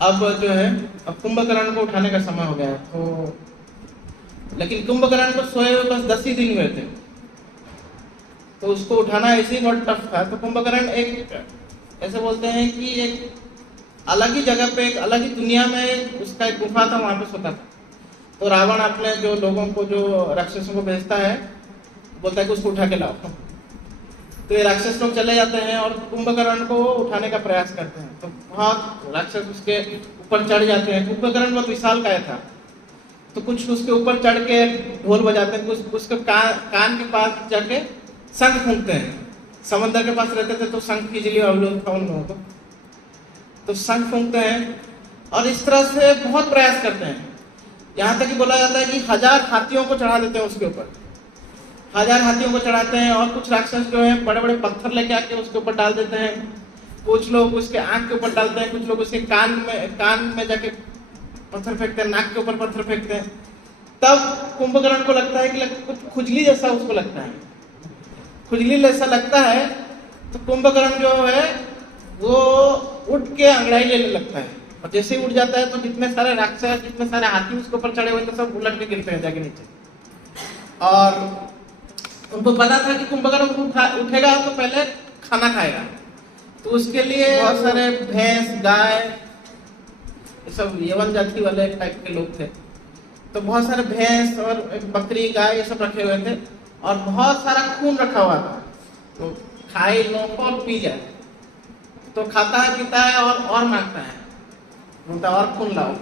अब जो है, अब कुंभकर्ण को उठाने का समय हो गया है। तो लेकिन कुंभकर्ण को सोए हुए बस 10 ही दिन हुए थे, तो उसको उठाना ऐसे ही बहुत टफ था। तो कुंभकर्ण एक, ऐसे बोलते हैं कि एक अलग ही जगह पे, एक अलग ही दुनिया में उसका एक गुफा था, वहां पे सोता था। तो रावण अपने जो लोगों को, जो राक्षसों को भेजता है, बोलता है कि उसको उठा के लाओ। तो ये राक्षस लोग चले जाते हैं और कुंभकर्ण को उठाने का प्रयास करते हैं। तो बहुत राक्षस उसके ऊपर चढ़ जाते हैं। कुंभकर्ण बहुत विशालकाय था, तो कुछ उसके ऊपर चढ़ के ढोल बजाते हैं, कुछ उसके कान के पास जाके शंख फूंकते हैं। समंदर के पास रहते थे तो शंख की इजीली अवेलेबल था उन लोगों को, तो शंख फूंकते हैं और इस तरह से बहुत प्रयास करते हैं। यहाँ तक कि बोला जाता है कि 1000 हाथियों को चढ़ा देते हैं उसके ऊपर, 1000 हाथियों को चढ़ाते हैं। और कुछ राक्षस जो है बड़े बड़े पत्थर लेके आके उसके ऊपर डाल देते हैं, कुछ लोग उसके आंख के ऊपर डालते हैं, कुछ लोग उसके कान में जाके पत्थर फेंकते हैं, नाक के ऊपर पत्थर फेंकते हैं। तब कुंभकर्ण को लगता है कि कुछ खुजली जैसा उसको लगता है, खुजली जैसा लगता है। तो कुंभकर्ण जो है वो उठ के अंगड़ाई लेने लगता है, और जैसे ही उठ जाता है तो जितने सारे राक्षस, जितने सारे हाथी उसके ऊपर चढ़े हुए थे, सब उलट के गिरते हैं जाके नीचे। और उनको पता था कि कुंभकर्ण उठेगा तो पहले खाना खाएगा, तो उसके लिए बहुत सारे भैंस, गाय, ये सब यवन जाति वाले टाइप के लोग थे। तो बहुत सारे भैंस और बकरी, गाय, ये सब रखे हुए थे, और बहुत सारा खून रखा हुआ था। तो खाए लोग और पी जाए, तो खाता है, पीता है और मांगता है, बोलता और खून लाओ।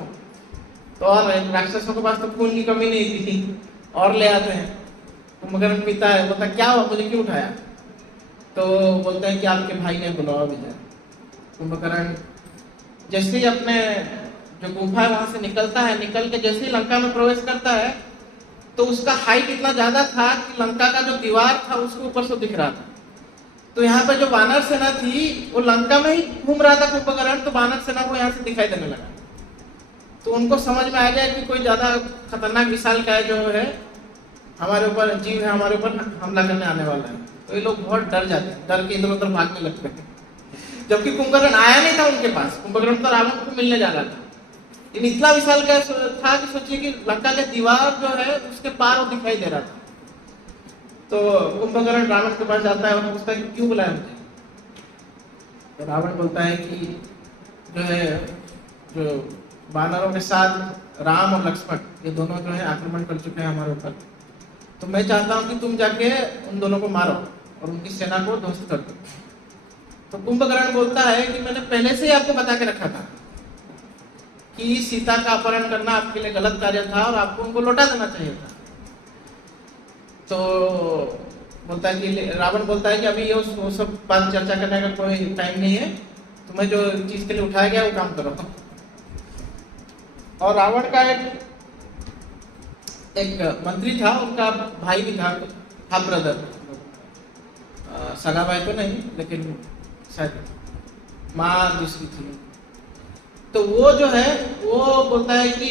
तो और राक्षसों के पास तो खून की कमी नहीं थी, और ले आते हैं। कुंभकर्ण पीता है, बोलता क्या हुआ, मुझे क्यों उठाया? तो बोलते हैं कि आपके भाई ने बुलावा भेजा। कुंभकर्ण जैसे ही अपने जो गुफा है वहां से निकलता है, निकल के जैसे ही लंका में प्रवेश करता है, तो उसका हाइट इतना ज्यादा था कि लंका का जो दीवार था उसके ऊपर से दिख रहा था। तो यहाँ पे जो वानर सेना थी वो लंका में ही घूम रहा था कुंभकर्ण, तो वानर सेना को यहाँ से दिखाई देने लगा। तो उनको समझ में आ गया कि कोई ज्यादा खतरनाक विशालकाय जो है हमारे ऊपर, जीव है, हमारे ऊपर हमला करने आने वाला है। तो ये लोग बहुत डर जाते हैं, डर के इधर उधर भागने लगते हैं। जबकि कुंभकर्ण आया नहीं था उनके पास, कुंभकर्ण तो रावण को मिलने जा रहा था। इन इतना विशालकाय था कि सोचिए कि लंका के दीवार जो है उसके पार वो दिखाई दे रहा था। तो कुंभकर्ण रावण के पास जाता है और पूछता है कि क्यों बुलाया मुझे? तो रावण बोलता है कि जो है, जो वानरों के साथ राम और लक्ष्मण, ये दोनों जो है आक्रमण कर चुके हैं हमारे ऊपर, तो मैं चाहता हूं कि तुम जाके उन दोनों को मारो और उनकी सेना को ध्वस्त कर दो। तो कुंभकर्ण बोलता है कि मैंने पहले से ही आपको बता के रखा था कि सीता का अपहरण करना आपके लिए गलत कार्य था और आपको उनको लौटा देना चाहिए था। तो बोलता है कि रावण बोलता है कि अभी ये वो सब बात चर्चा करने का कोई टाइम नहीं है, तुम्हें जो चीज के लिए उठाया गया वो काम करो। और रावण का एक मंत्री था, उनका भाई भी था, हाफ ब्रदर, सगा भाई तो नहीं लेकिन शायद माँ दूसरी थी। तो वो जो है वो बोलता है कि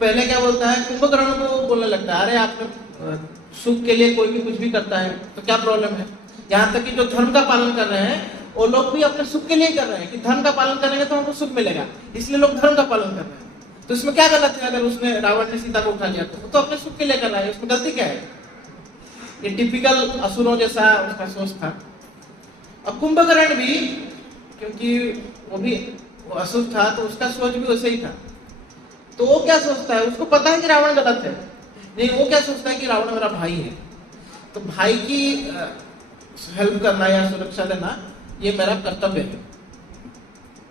पहले क्या बोलता है, कुंभकर्ण को बोलने लगता है, अरे आपने सुख के लिए कोई भी कुछ भी करता है तो क्या प्रॉब्लम है? यहाँ तक कि जो धर्म का पालन कर रहे हैं वो लोग भी अपने सुख के लिए कर रहे हैं, कि धर्म का पालन करेंगे तो हमको सुख मिलेगा, इसलिए लोग धर्म का पालन कर रहे हैं। तो इसमें क्या गलत है? अगर उसने, रावण ने सीता को उठा लिया तो वो तो अपने सुख के लिए कर रहा है, उसमें गलती क्या है? ये टिपिकल असुरों जैसा उसका सोच था। और कुंभकर्ण भी, क्योंकि वो भी वो असुर था, तो उसका सोच भी वैसे ही था। तो वो क्या सोचता है, उसको पता है कि रावण गलत है, नहीं वो क्या सोचता है कि रावण मेरा भाई है, तो भाई की हेल्प करना या सुरक्षा देना ये मेरा कर्तव्य है।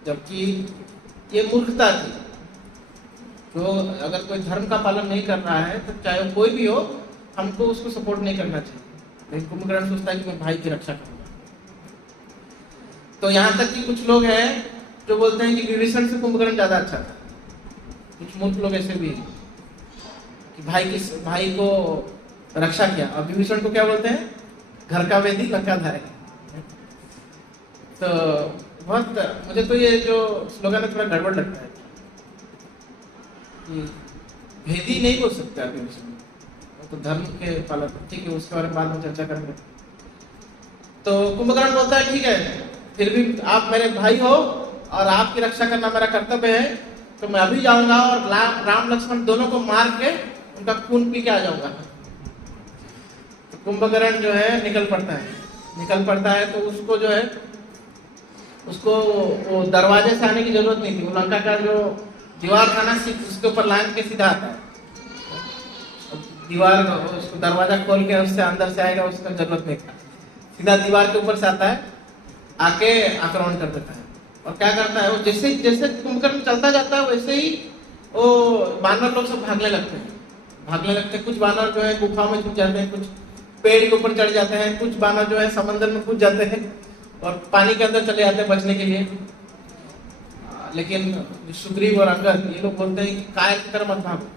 जबकि ये मूर्खता थी। तो अगर कोई धर्म का पालन नहीं कर रहा है तो चाहे वो कोई भी हो, हमको उसको सपोर्ट नहीं करना चाहिए। लेकिन कुंभकर्ण सोचता है कि मैं भाई की रक्षा करूंगा। तो यहाँ तक कि कुछ लोग हैं जो बोलते हैं कि विभीषण से कुंभकर्ण ज्यादा अच्छा था। कुछ मूर्ख लोग ऐसे भी हैं कि भाई को रक्षा किया, और विभीषण को क्या बोलते हैं, घर का वेदी लंका धारे। तो बहुत, मुझे तो ये जो स्लोगन है थोड़ा गड़बड़ लगता है कि भेदी नहीं बोल सकते आप विभीषण, तो धर्म के पालन, ठीक है, उसके बारे में बाद में चर्चा करेंगे। तो कुंभकर्ण बोलता है ठीक है, फिर भी आप मेरे भाई हो और आपकी रक्षा करना मेरा कर्तव्य है, तो मैं अभी जाऊंगा और राम लक्ष्मण दोनों को मार के उनका खून पी के आ जाऊंगा। तो कुंभकर्ण जो है निकल पड़ता है तो उसको जो है उसको वो दरवाजे से आने की जरूरत नहीं थी। वो लंका का जो दीवार था ना, उसके ऊपर लांग के सीधा आता है दीवार, उसको दरवाजा खोल के उससे अंदर से आएगा, उसका जरूरत नहीं था। सीधा दीवार के ऊपर से आता है, आके आक्रमण कर देता है। और क्या करता है वो, जैसे जैसे कुंभकर्ण चलता जाता है वैसे ही वो बानर लोग सब भागने लगते हैं। कुछ बानर जो है गुफा में छुप जाते हैं, कुछ पेड़ के ऊपर चढ़ जाते हैं, कुछ बानर जो है समंदर में कूद जाते हैं और पानी के अंदर चले जाते हैं बचने के लिए। लेकिन सुग्रीव और अंगद ये लोग बोलते हैं कि कायर की तरह मत भागो,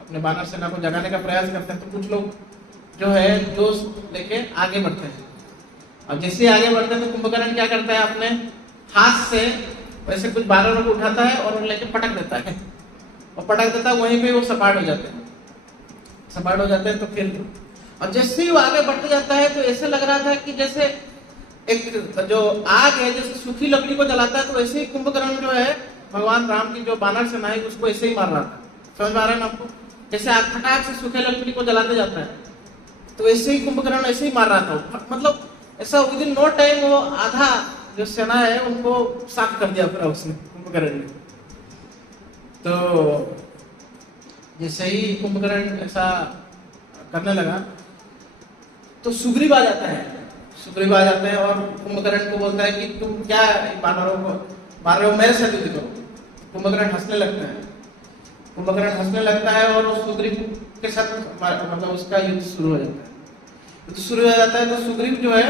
अपने बानर सेना को जगाने का प्रयास करते हैं। तो कुछ लोग जो है जोश लेके आगे बढ़ते हैं, और जैसे आगे बढ़ते हैं तो कुंभकर्ण क्या करता है, अपने हाथ से वैसे कुछ बानरों को उठाता है और लेके पटक देता है, वहीं पे वो सपाट हो जाते हैं। तो फिर और जैसे ही वो आगे बढ़ते जाता है तो ऐसे लग रहा था कि जैसे एक जो आग है, जैसे सूखी लकड़ी को जलाता है, तो वैसे ही कुंभकर्ण जो है भगवान राम की जो बानर सेना है उसको ऐसे ही मार रहा था। समझ में आ रहा है ना आपको? जैसे आग फटाक से सूखे लकड़ी को जलाते जाता है, तो वैसे ही कुंभकर्ण ऐसे ही मार रहा था। मतलब ऐसा विद इन नो टाइम वो आधा जो सेना है उनको साफ कर दिया पूरा उसने, कुंभकर्ण ने। तो जैसे ही कुंभकर्ण ऐसा करने लगा तो सुग्रीव आ जाता है और कुंभकर्ण को बोलता है कि तुम क्या बानरों को मार रहे हो, मेरे साथ युद्ध करो। कुंभकर्ण हंसने लगता है और उस सुग्रीव के साथ मतलब उसका युद्ध शुरू हो जाता है। तो सुग्रीव जो है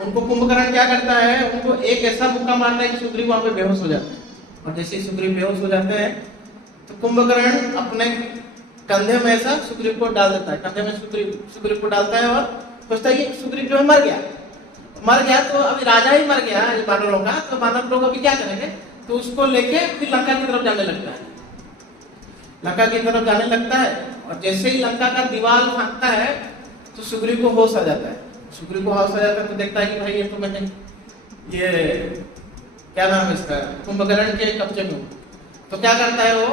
उनको कुंभकर्ण क्या करता है, उनको एक ऐसा मुक्का मारता है कि सुग्रीव वहां पे बेहोश हो जाते हैं। और जैसे ही सुग्रीव बेहोश हो जाते हैं तो कुंभकर्ण अपने कंधे में ऐसा सुग्रीव को डाल देता है, सुग्रीव को डालता है और सोचता है कि सुग्रीव जो है मर गया तो अभी राजा ही मर गया बानरों का, तो बानर लोग अभी क्या करेंगे। तो उसको लेके फिर लंका की तरफ जाने लगता है। और जैसे ही लंका का दीवार फांकता है तो सुग्रीव को होश आ जाता है। तो देखता है कि भाई ये तो मैंने ये क्या नाम है इसका, कुंभकर्ण के कब्जे में। तो क्या करता है वो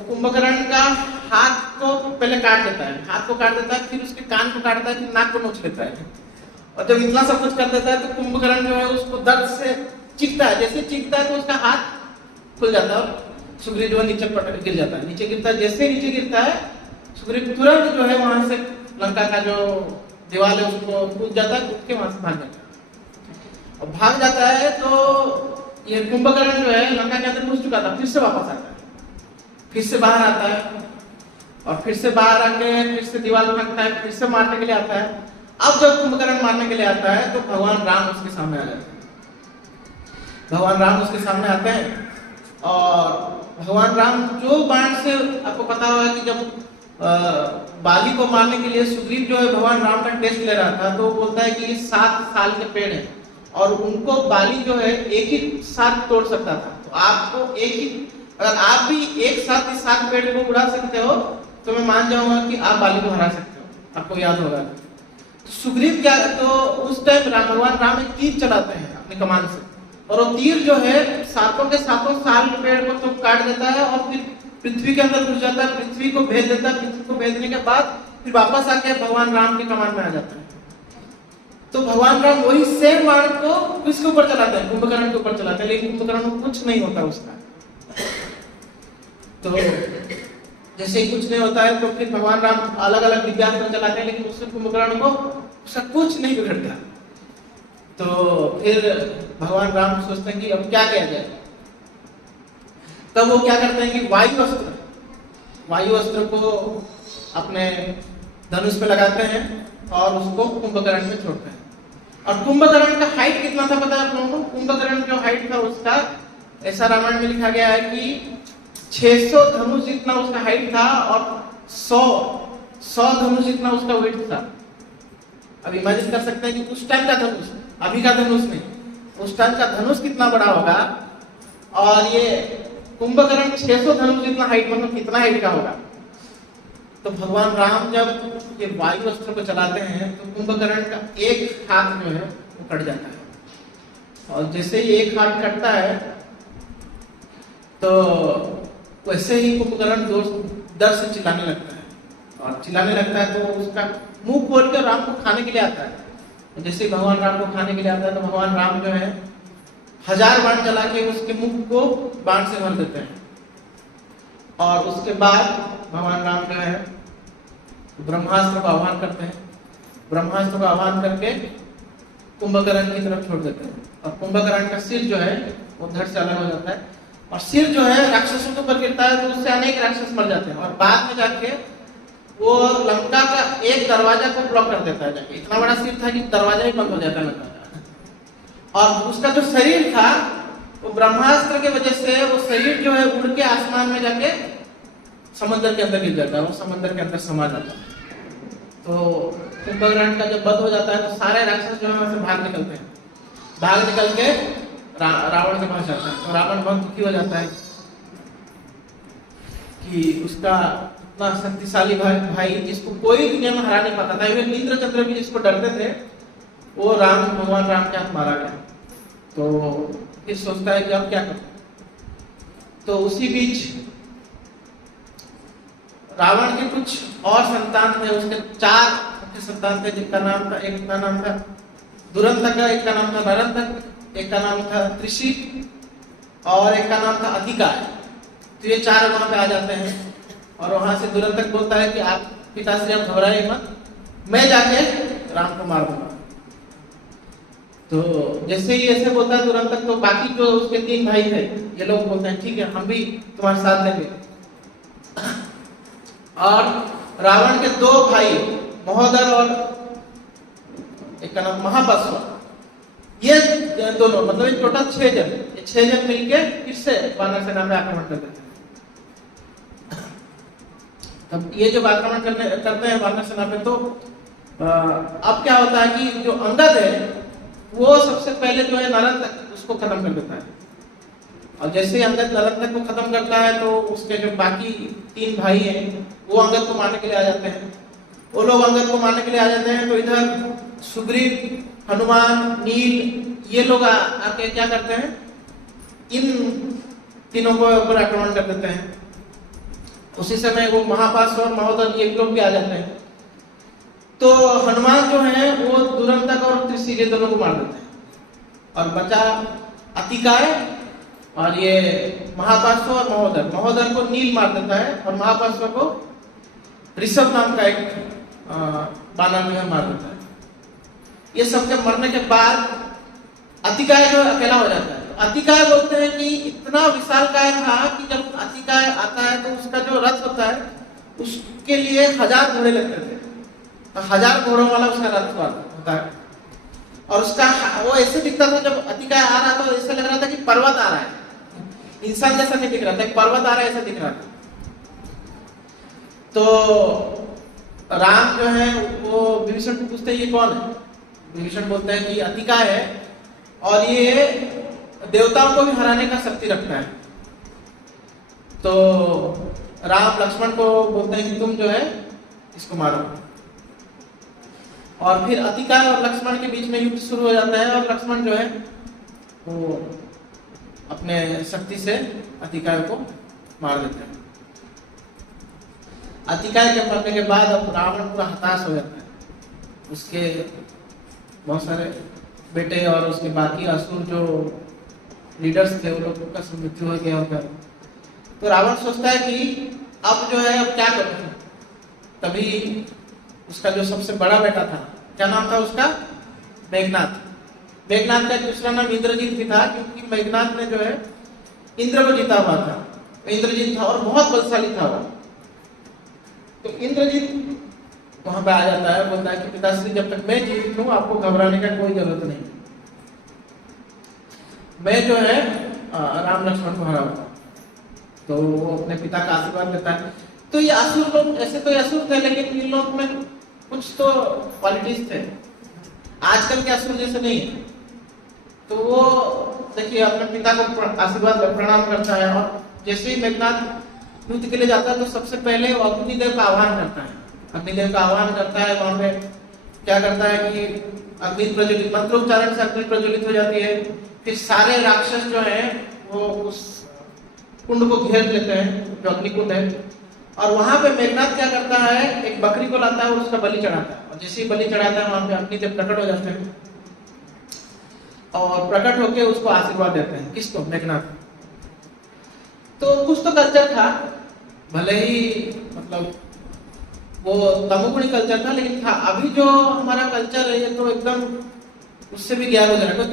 कुंभकर्ण का हाथ को पहले काट देता है, फिर उसके कान को काटता है, फिर नाक को नोच लेता है। और जब इतना सब कुछ कर देता है तो कुंभकर्ण जो है उसको दर्द से चीखता है। जैसे चीखता है तो उसका हाथ खुल जाता है और सुग्रीव जो है नीचे गिर जाता है। जैसे नीचे गिरता है सुग्रीव तुरंत जो है वहां से लंका का जो दीवार है उसको कूद जाता है, कूद के वहां से भाग जाता है। तो ये कुंभकर्ण जो है लंका के अंदर घुस चुका था, फिर से वापस आता है, फिर से बाहर आता है और फिर से बाहर आके फिर से दीवार भागता है, फिर से मारने के लिए आता है। अब जब कुंभकर्ण मारने के लिए आता है तो भगवान राम उसके सामने आ जाते हैं। और भगवान राम जो बाण से, आपको पता होगा कि जब बाली को मारने के लिए सुग्रीव जो है भगवान राम का टेस्ट ले रहा था, तो बोलता है कि ये 7 साल के पेड़ है और उनको बाली जो है एक ही साथ तोड़ सकता था। तो आपको अगर आप भी एक साथ इस 7 पेड़ को उड़ा सकते हो तो मैं मान जाऊंगा कि आप बाली को हरा सकते हो। आपको याद होगा तो सुग्रीव क्या, तो उस टाइम भगवान राम एक तीर चलाते हैं अपनी कमान से, और वो तीर जो है 7 साल पेड़ को तो काट देता है और फिर पृथ्वी के अंदर घुस जाता है, पृथ्वी को भेज देता है। पृथ्वी को भेजने के बाद फिर वापस आके भगवान राम के कमान में आ जाता है। तो भगवान राम वही सेम बाण को किसके ऊपर चलाते हैं, कुंभकर्ण के ऊपर चलाते हैं, लेकिन कुंभकर्ण को कुछ नहीं होता उसका। तो जैसे ही कुछ नहीं होता है तो फिर भगवान राम अलग अलग दिव्यास्त्र चलाते हैं, लेकिन उससे कुंभकर्ण को उसका कुछ नहीं बिगड़ता। तो फिर भगवान राम सोचते हैं कि अब क्या किया जाए। तब वो क्या करते हैं कि वायु अस्त्र को अपने धनुष पे लगाते हैं और उसको कुंभकर्ण में छोड़ते हैं। और कुंभकर्ण का हाइट कितना था पता है आप लोगों को? कुंभकर्ण जो हाइट था उसका, ऐसा रामायण में लिखा गया है कि 600 धनुष जितना उसका हाइट था और 100 धनुष जितना उसका वेट था। अब इमेजिन कर सकते हैं कि उस टाइम का धनुष, अभी का धनुष नहीं, उस टाइम का धनुष कितना बड़ा होगा। और ये कुंभकर्ण 600 धनुष जितना हाइट, मतलब कितना हाइट का होगा। तो भगवान राम जब ये वायु अस्त्र को चलाते हैं तो कुंभकर्ण का एक हाथ जो है वो कट जाता है। और जैसे ही एक हाथ कटता है तो वैसे ही कुंभकर्ण दर्द से चिल्लाने लगता है, और चिल्लाने लगता है तो उसका मुंह खोल कर राम को खाने के लिए आता है। जैसे भगवान राम को खाने के लिए आता है तो भगवान राम जो है 1000 बाण चला के उसके मुख को बाण से भर देते हैं, और उसके बाद भगवान राम जो है ब्रह्मास्त्र का आह्वान करते हैं। ब्रह्मास्त्र का आह्वान करके कुंभकर्ण की तरफ छोड़ देते हैं, और कुंभकर्ण का सिर जो है वो धड़ से अलग हो जाता है, और सिर जो है राक्षसों के ऊपर गिरता है तो उससे अनेक राक्षस मर जाते हैं, और बाद में जाके वो लंका का एक दरवाजा को ब्लॉक कर देता है। जाके इतना बड़ा सिर था कि दरवाजा ही बंद हो जाता है लंका का। और उसका जो शरीर था वो ब्रह्मास्त्र के वजह से वो शरीर जो है उड़ के आसमान में जाके समुद्र के अंदर गिर जाता है, वो समुद्र के अंदर समा जाता है। तो कुंभकर्ण का जब वध हो जाता है तो सारे राक्षस जो है वहां से भाग निकलते हैं, भाग निकल के रावण के पास जाता है, तो रावण बहुत दुखी हो जाता है कि उसका इतना शक्तिशाली भाई जिसको कोई दुनिया में हरा नहीं पाता था, इवन इंद्रचंद्र भी जिसको डरते थे, वो भगवान राम के हाथ मारा गया। तो फिर सोचता है कि अब क्या करूं। तो उसी बीच रावण के कुछ और संतान थे, उसके 4 मुख्य संतान थे, जिनका नाम था, एक का नाम था दुरंतक, एक का नाम था नरंतक, एक का नाम था त्रिशीत और एक का नाम था अधिकार। तो ये 4 वहां पे आ जाते हैं, और वहां से दुरंतक बोलता है कि आप पिताश्री आप घबराइए मत, मैं जाके राम को मार दूंगा। तो जैसे ही ऐसे बोलता है दुरंतक, तो बाकी जो उसके 3 भाई थे ये लोग बोलते हैं ठीक है हम भी तुम्हारे साथ देंगे। और रावण के 2 भाई महोदर और एक का नाम महाबस्व, ये दोनों मतलब एक टोटल 6 जन, ये 6 जन मिलके फिर से वानर सेना में आक्रमण कर देते हैं। तब ये जब आक्रमण करते हैं वानर सेना पे, तो अब क्या होता है कि जो अंगद है वो सबसे पहले जो है नरंतक उसको खत्म कर देता है, और जैसे ही अंगद नरंतक को खत्म करता है तो उसके जो बाकी 3 भाई हैं वो अंगद को मारने के लिए आ जाते हैं। वो लोग अंगद को मारने के लिए आ जाते हैं, तो इधर सुग्रीव, हनुमान, नील ये लोग आके क्या करते हैं, इन तीनों को ऊपर आक्रमण कर देते हैं। उसी समय वो महापाश और महोदर ये लोग भी आ जाते हैं। तो हनुमान जो है वो दुरंतक और त्रिशील दोनों को मार देते हैं, और बचा अतिकाय और ये महापाश और महोदर। महोदर को नील मार देता है, और महापाश को ऋषभ नाम का एक बानर जो है मार देता है। ये सबके मरने के बाद अतिकाय जो अकेला हो जाता है। अतिकाय बोलते हैं कि इतना विशालकाय था कि जब अतिकाय आता है तो उसका जो रथ होता है उसके लिए 1000 घोड़े लगते थे, तो 1000 घोड़ों वाला उसका रथ होता है। और उसका वो ऐसे दिखता था, जब अतिकाय आ रहा था तो ऐसा लग रहा था कि पर्वत आ रहा है, इंसान जैसा नहीं दिख रहा था, पर्वत आ रहा है ऐसा दिख रहा था। तो राम जो है वो विभीषण को पूछते हैं ये कौन है। विभीषण बोलते हैं कि अतिकाय है, और ये देवताओं को भी हराने का शक्ति रखता है। तो राम लक्ष्मण को बोलते हैं कि तुम जो है इसको मारो, और फिर अतिकाय और लक्ष्मण के बीच में युद्ध शुरू हो जाता है, और लक्ष्मण जो है वो अपने शक्ति से अतिकाय को मार देते हैं। अतिकाय के मरने के बाद अब रावण पूरा हताश हो जाता है, उसके बहुत सारे बेटे और उसके बाकी असुर जो लीडर्स थे वो लोगों का मृत्यु हो गया होगा। तो रावण सोचता है कि अब जो है अब क्या करूं। तभी उसका जो सबसे बड़ा बेटा था, क्या नाम था उसका, मेघनाथ। मेघनाथ का दूसरा नाम इंद्रजीत भी था, क्योंकि मेघनाथ ने जो है इंद्र को जीता हुआ था, इंद्रजीत था और बहुत बलशाली था वो। तो इंद्रजीत वहां पे आ जाता है, बोलता है कि पिताश्री जब तक मैं जीवित हूं आपको घबराने का कोई जरूरत नहीं, मैं जो है राम लक्ष्मण को हराऊंगा। तो वो अपने पिता का आशीर्वाद देता है। तो ये असुर लोग, ऐसे तो असुर थे लेकिन इन लोग में कुछ तो क्वालिटीज थे, आजकल के असुर जैसे नहीं है। तो वो देखिए अपने पिता को आशीर्वाद प्रणाम करता है, और जैसे ही मेघनाथ युद्ध के लिए जाता है तो सबसे पहले वो अग्निदेव का आह्वान करता है। अग्निदेव का आह्वान करता है, वहां पे क्या करता है कि अग्नि प्रज्वलित, मंत्रोच्चारण से अग्नि प्रज्वलित हो जाती है। फिर सारे राक्षस जो है वो उस कुंड को घेर लेते हैं, जो अग्निकुंड है, और वहां पे मेघनाथ क्या करता है, एक बकरी को लाता है और उसका बलि चढ़ाता है, और जैसे ही बलि चढ़ाता है वहां पे अग्निदेव प्रकट हो जाते हैं और प्रकट होकर उसको आशीर्वाद देते हैं। किसको? मेघनाथ। तो कुछ तो कल्चर था, भले ही मतलब वो तमोगुणी कल्चर था, लेकिन था। अभी जो हमारा कल्चर है ये तो एकदम उससे भी गैर हो जा रहा है, कोई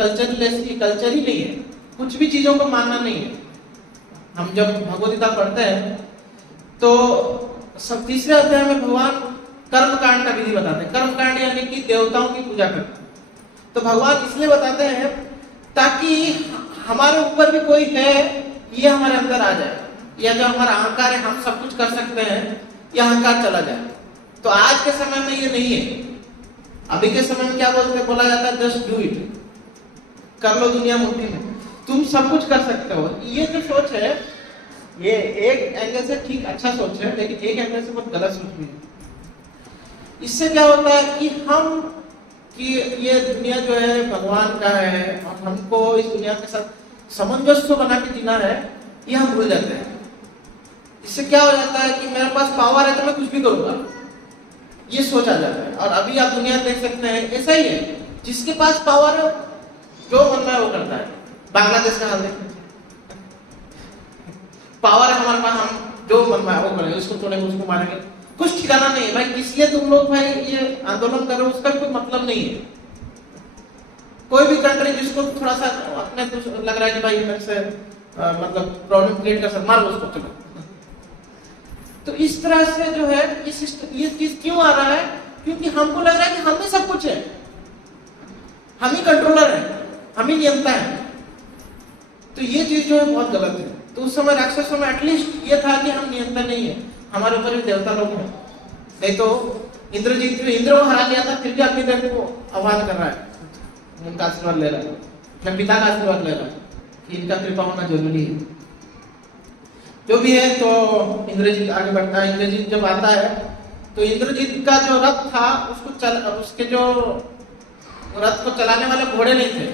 कल्चर ही नहीं है, कुछ भी चीजों को मानना नहीं है। हम जब भगवद गीता पढ़ते हैं तो सब तीसरे अध्याय में भगवान कर्म कांड का विधि बताते हैं। कर्म कांड यानी कि देवताओं की पूजा करते हैं। तो भगवान इसलिए बताते हैं ताकि हमारे ऊपर भी कोई है ये हमारे अंदर आ जाए, या जो हमारा अहंकार है हम सब कुछ कर सकते हैं, यह अहंकार चला जाए। तो आज के समय में ये नहीं है। अभी के समय में क्या बोला जाता है, जस्ट डू इट, कर लो दुनिया मुट्ठी में, तुम सब कुछ कर सकते हो। ये जो सोच है ये एक एंगल से ठीक अच्छा सोच है, लेकिन एक एंगल से बहुत गलत सोच भी है। इससे क्या होता है कि ये दुनिया जो है भगवान का है और हमको इस दुनिया के साथ सामंजस्य बना के जीना है, ये हम भूल जाते हैं। इससे क्या हो जाता है कि मेरे पास पावर है तो मैं कुछ भी करूंगा, ये सोच आ जाता है। और अभी आप दुनिया देख सकते हैं ऐसा ही है, जिसके पास पावर है जो मन में वो करता है। बांग्लादेश का हाल देखिए, पावर है हमारे पास, हम जो मन में वो करेंगे, उसको तोड़ेंगे, उसको मारेंगे, कुछ ठिकाना नहीं है भाई। किसलिए तुम लोग भाई ये आंदोलन कर रहे हो, उसका कोई मतलब नहीं है। कोई भी कंट्री जिसको थोड़ा सा अपने लग रहा है कि भाई मेरे से मतलब प्रॉब्लम क्रिएट कर सकता, मार उसको, चलो। तो इस तरह से जो है ये चीज क्यों आ रहा है, क्योंकि हमको लग रहा है कि हम में सब कुछ है, हम ही कंट्रोलर है, हम ही नियंता है। तो ये चीज जो है बहुत गलत है। तो उस समय राक्षसों में एटलीस्ट ये था कि हम नियंत्रण नहीं है, हमारे ऊपर भी देवता लोग हैं। नहीं तो इंद्र को हरा लिया था, फिर भी अपनी देव को आह्वान कर रहा है, उनका आशीर्वाद ले रहा है, अपने पिता का आशीर्वाद ले रहा है कि इनका कृपा होना जरूरी है। जो भी है, तो इंद्रजीत आगे बढ़ता है। इंद्रजीत जब आता है तो इंद्रजीत का जो रथ था उसके जो रथ को चलाने वाले घोड़े नहीं थे,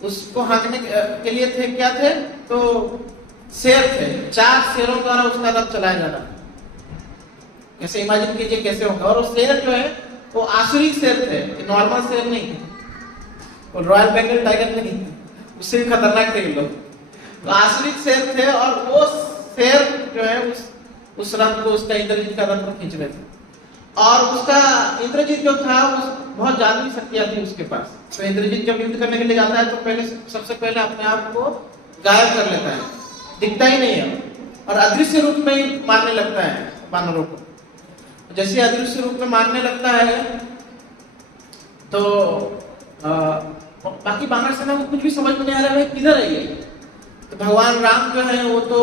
उसको हाँकने के लिए थे, क्या थे, तो शेर थे। 4 शेरों द्वारा उसका रथ चलाया जा रहा। कैसे इमेजिन कीजिए कैसे होगा। और वो शेर जो है वो आसुरी शेर थे, नॉर्मल शेर नहीं थे, वो रॉयल बंगाल टाइगर नहीं थे, उससे भी खतरनाक थे लोग। तो आसुरी शेर थे और वो शेर जो है उस रथ को, उसका इंद्रजीत का रथ को खींच रहे थे। और उसका इंद्रजीत जो था बहुत जादुई शक्तियां थी उसके पास। तो इंद्रजीत जब युद्ध करने के लिए जाता है तो सबसे पहले अपने आप को गायब कर लेता है, दिखता ही नहीं है, और अदृश्य रूप में ही मारने लगता है वानरों को। जैसे अदृश्य रूप में मारने लगता है तो बाकी वानर सेना को कुछ भी समझ में नहीं आ रहा है किधर है ये। तो भगवान राम जो है वो तो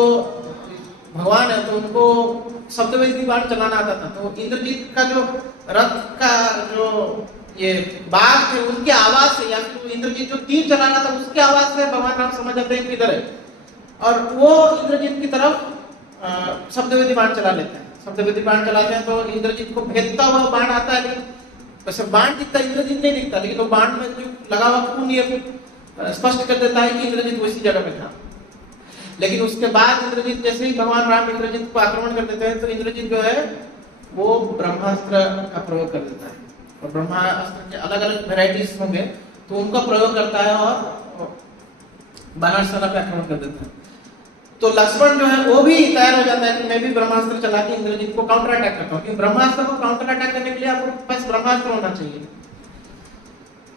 भगवान है, तो उनको शब्दवेदी बाण चलाना आता था। तो इंद्रजीत का जो रथ का जो ये बाघ थे उनके आवाज से, या फिर इंद्रजीत जो तीर चला रहा था उसके आवाज से भगवान राम समझ जाते हैं किधर है, और वो इंद्रजीत की तरफ शब्दवेदी बाण चला लेते हैं। शब्दवेदी बाण चलाते हैं तो इंद्रजीत को भेदता हुआ बाण आता है, लेकिन वैसे बाण दिखता, इंद्रजीत नहीं दिखता, लेकिन वो बाण में जो लगा हुआ खून ये फिर स्पष्ट कर देता है कि इंद्रजीत वैसी जगह पे था। लेकिन उसके बाद इंद्रजीत जैसे ही भगवान राम इंद्रजीत को आक्रमण कर देते हैं तो इंद्रजीत जो है वो ब्रह्मास्त्र का प्रयोग कर देता है। और ब्रह्मास्त्र के अलग अलग वेराइटीज होंगे तो उनका प्रयोग करता है और वानर सेना पे आक्रमण कर देता है। तो लक्ष्मण जो है वो भी तैयार हो जाता है कि मैं भी ब्रह्मास्त्र चला के इंद्रजीत को काउंटर अटैक करता हूँ, क्योंकि ब्रह्मास्त्र को काउंटर अटैक करने के लिए आपको पास ब्रह्मास्त्र होना चाहिए।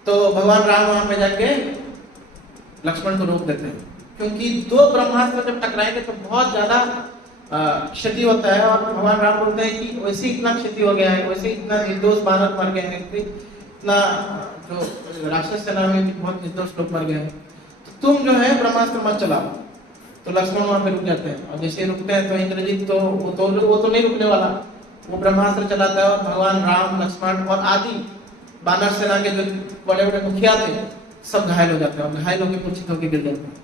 तो भगवान राम वहां पे जाके लक्ष्मण को रोक देते हैं, क्योंकि 2 ब्रह्मास्त्र जब टकराएंगे तो बहुत ज्यादा क्षति होता है। और भगवान राम बोलते हैं कि वैसे इतना क्षति हो गया है, वैसे इतना निर्दोष बालक मर गए हैं, इतना जो राक्षस सेना में बहुत निर्दोष लोग मर गए हैं, तो तुम जो है ब्रह्मास्त्र मत चलाओ। तो लक्ष्मण वहां पे रुक जाते हैं, और जैसे रुकते हैं तो इंद्रजीत तो वो तो नहीं रुकने वाला, वो ब्रह्मास्त्र चलाता है। और भगवान राम, लक्ष्मण और आदि वानर सेना के जो बड़े बड़े मुखिया थे सब घायल हो जाते हैं, और घायल होकर मूर्छित होकर गिर जाते हैं।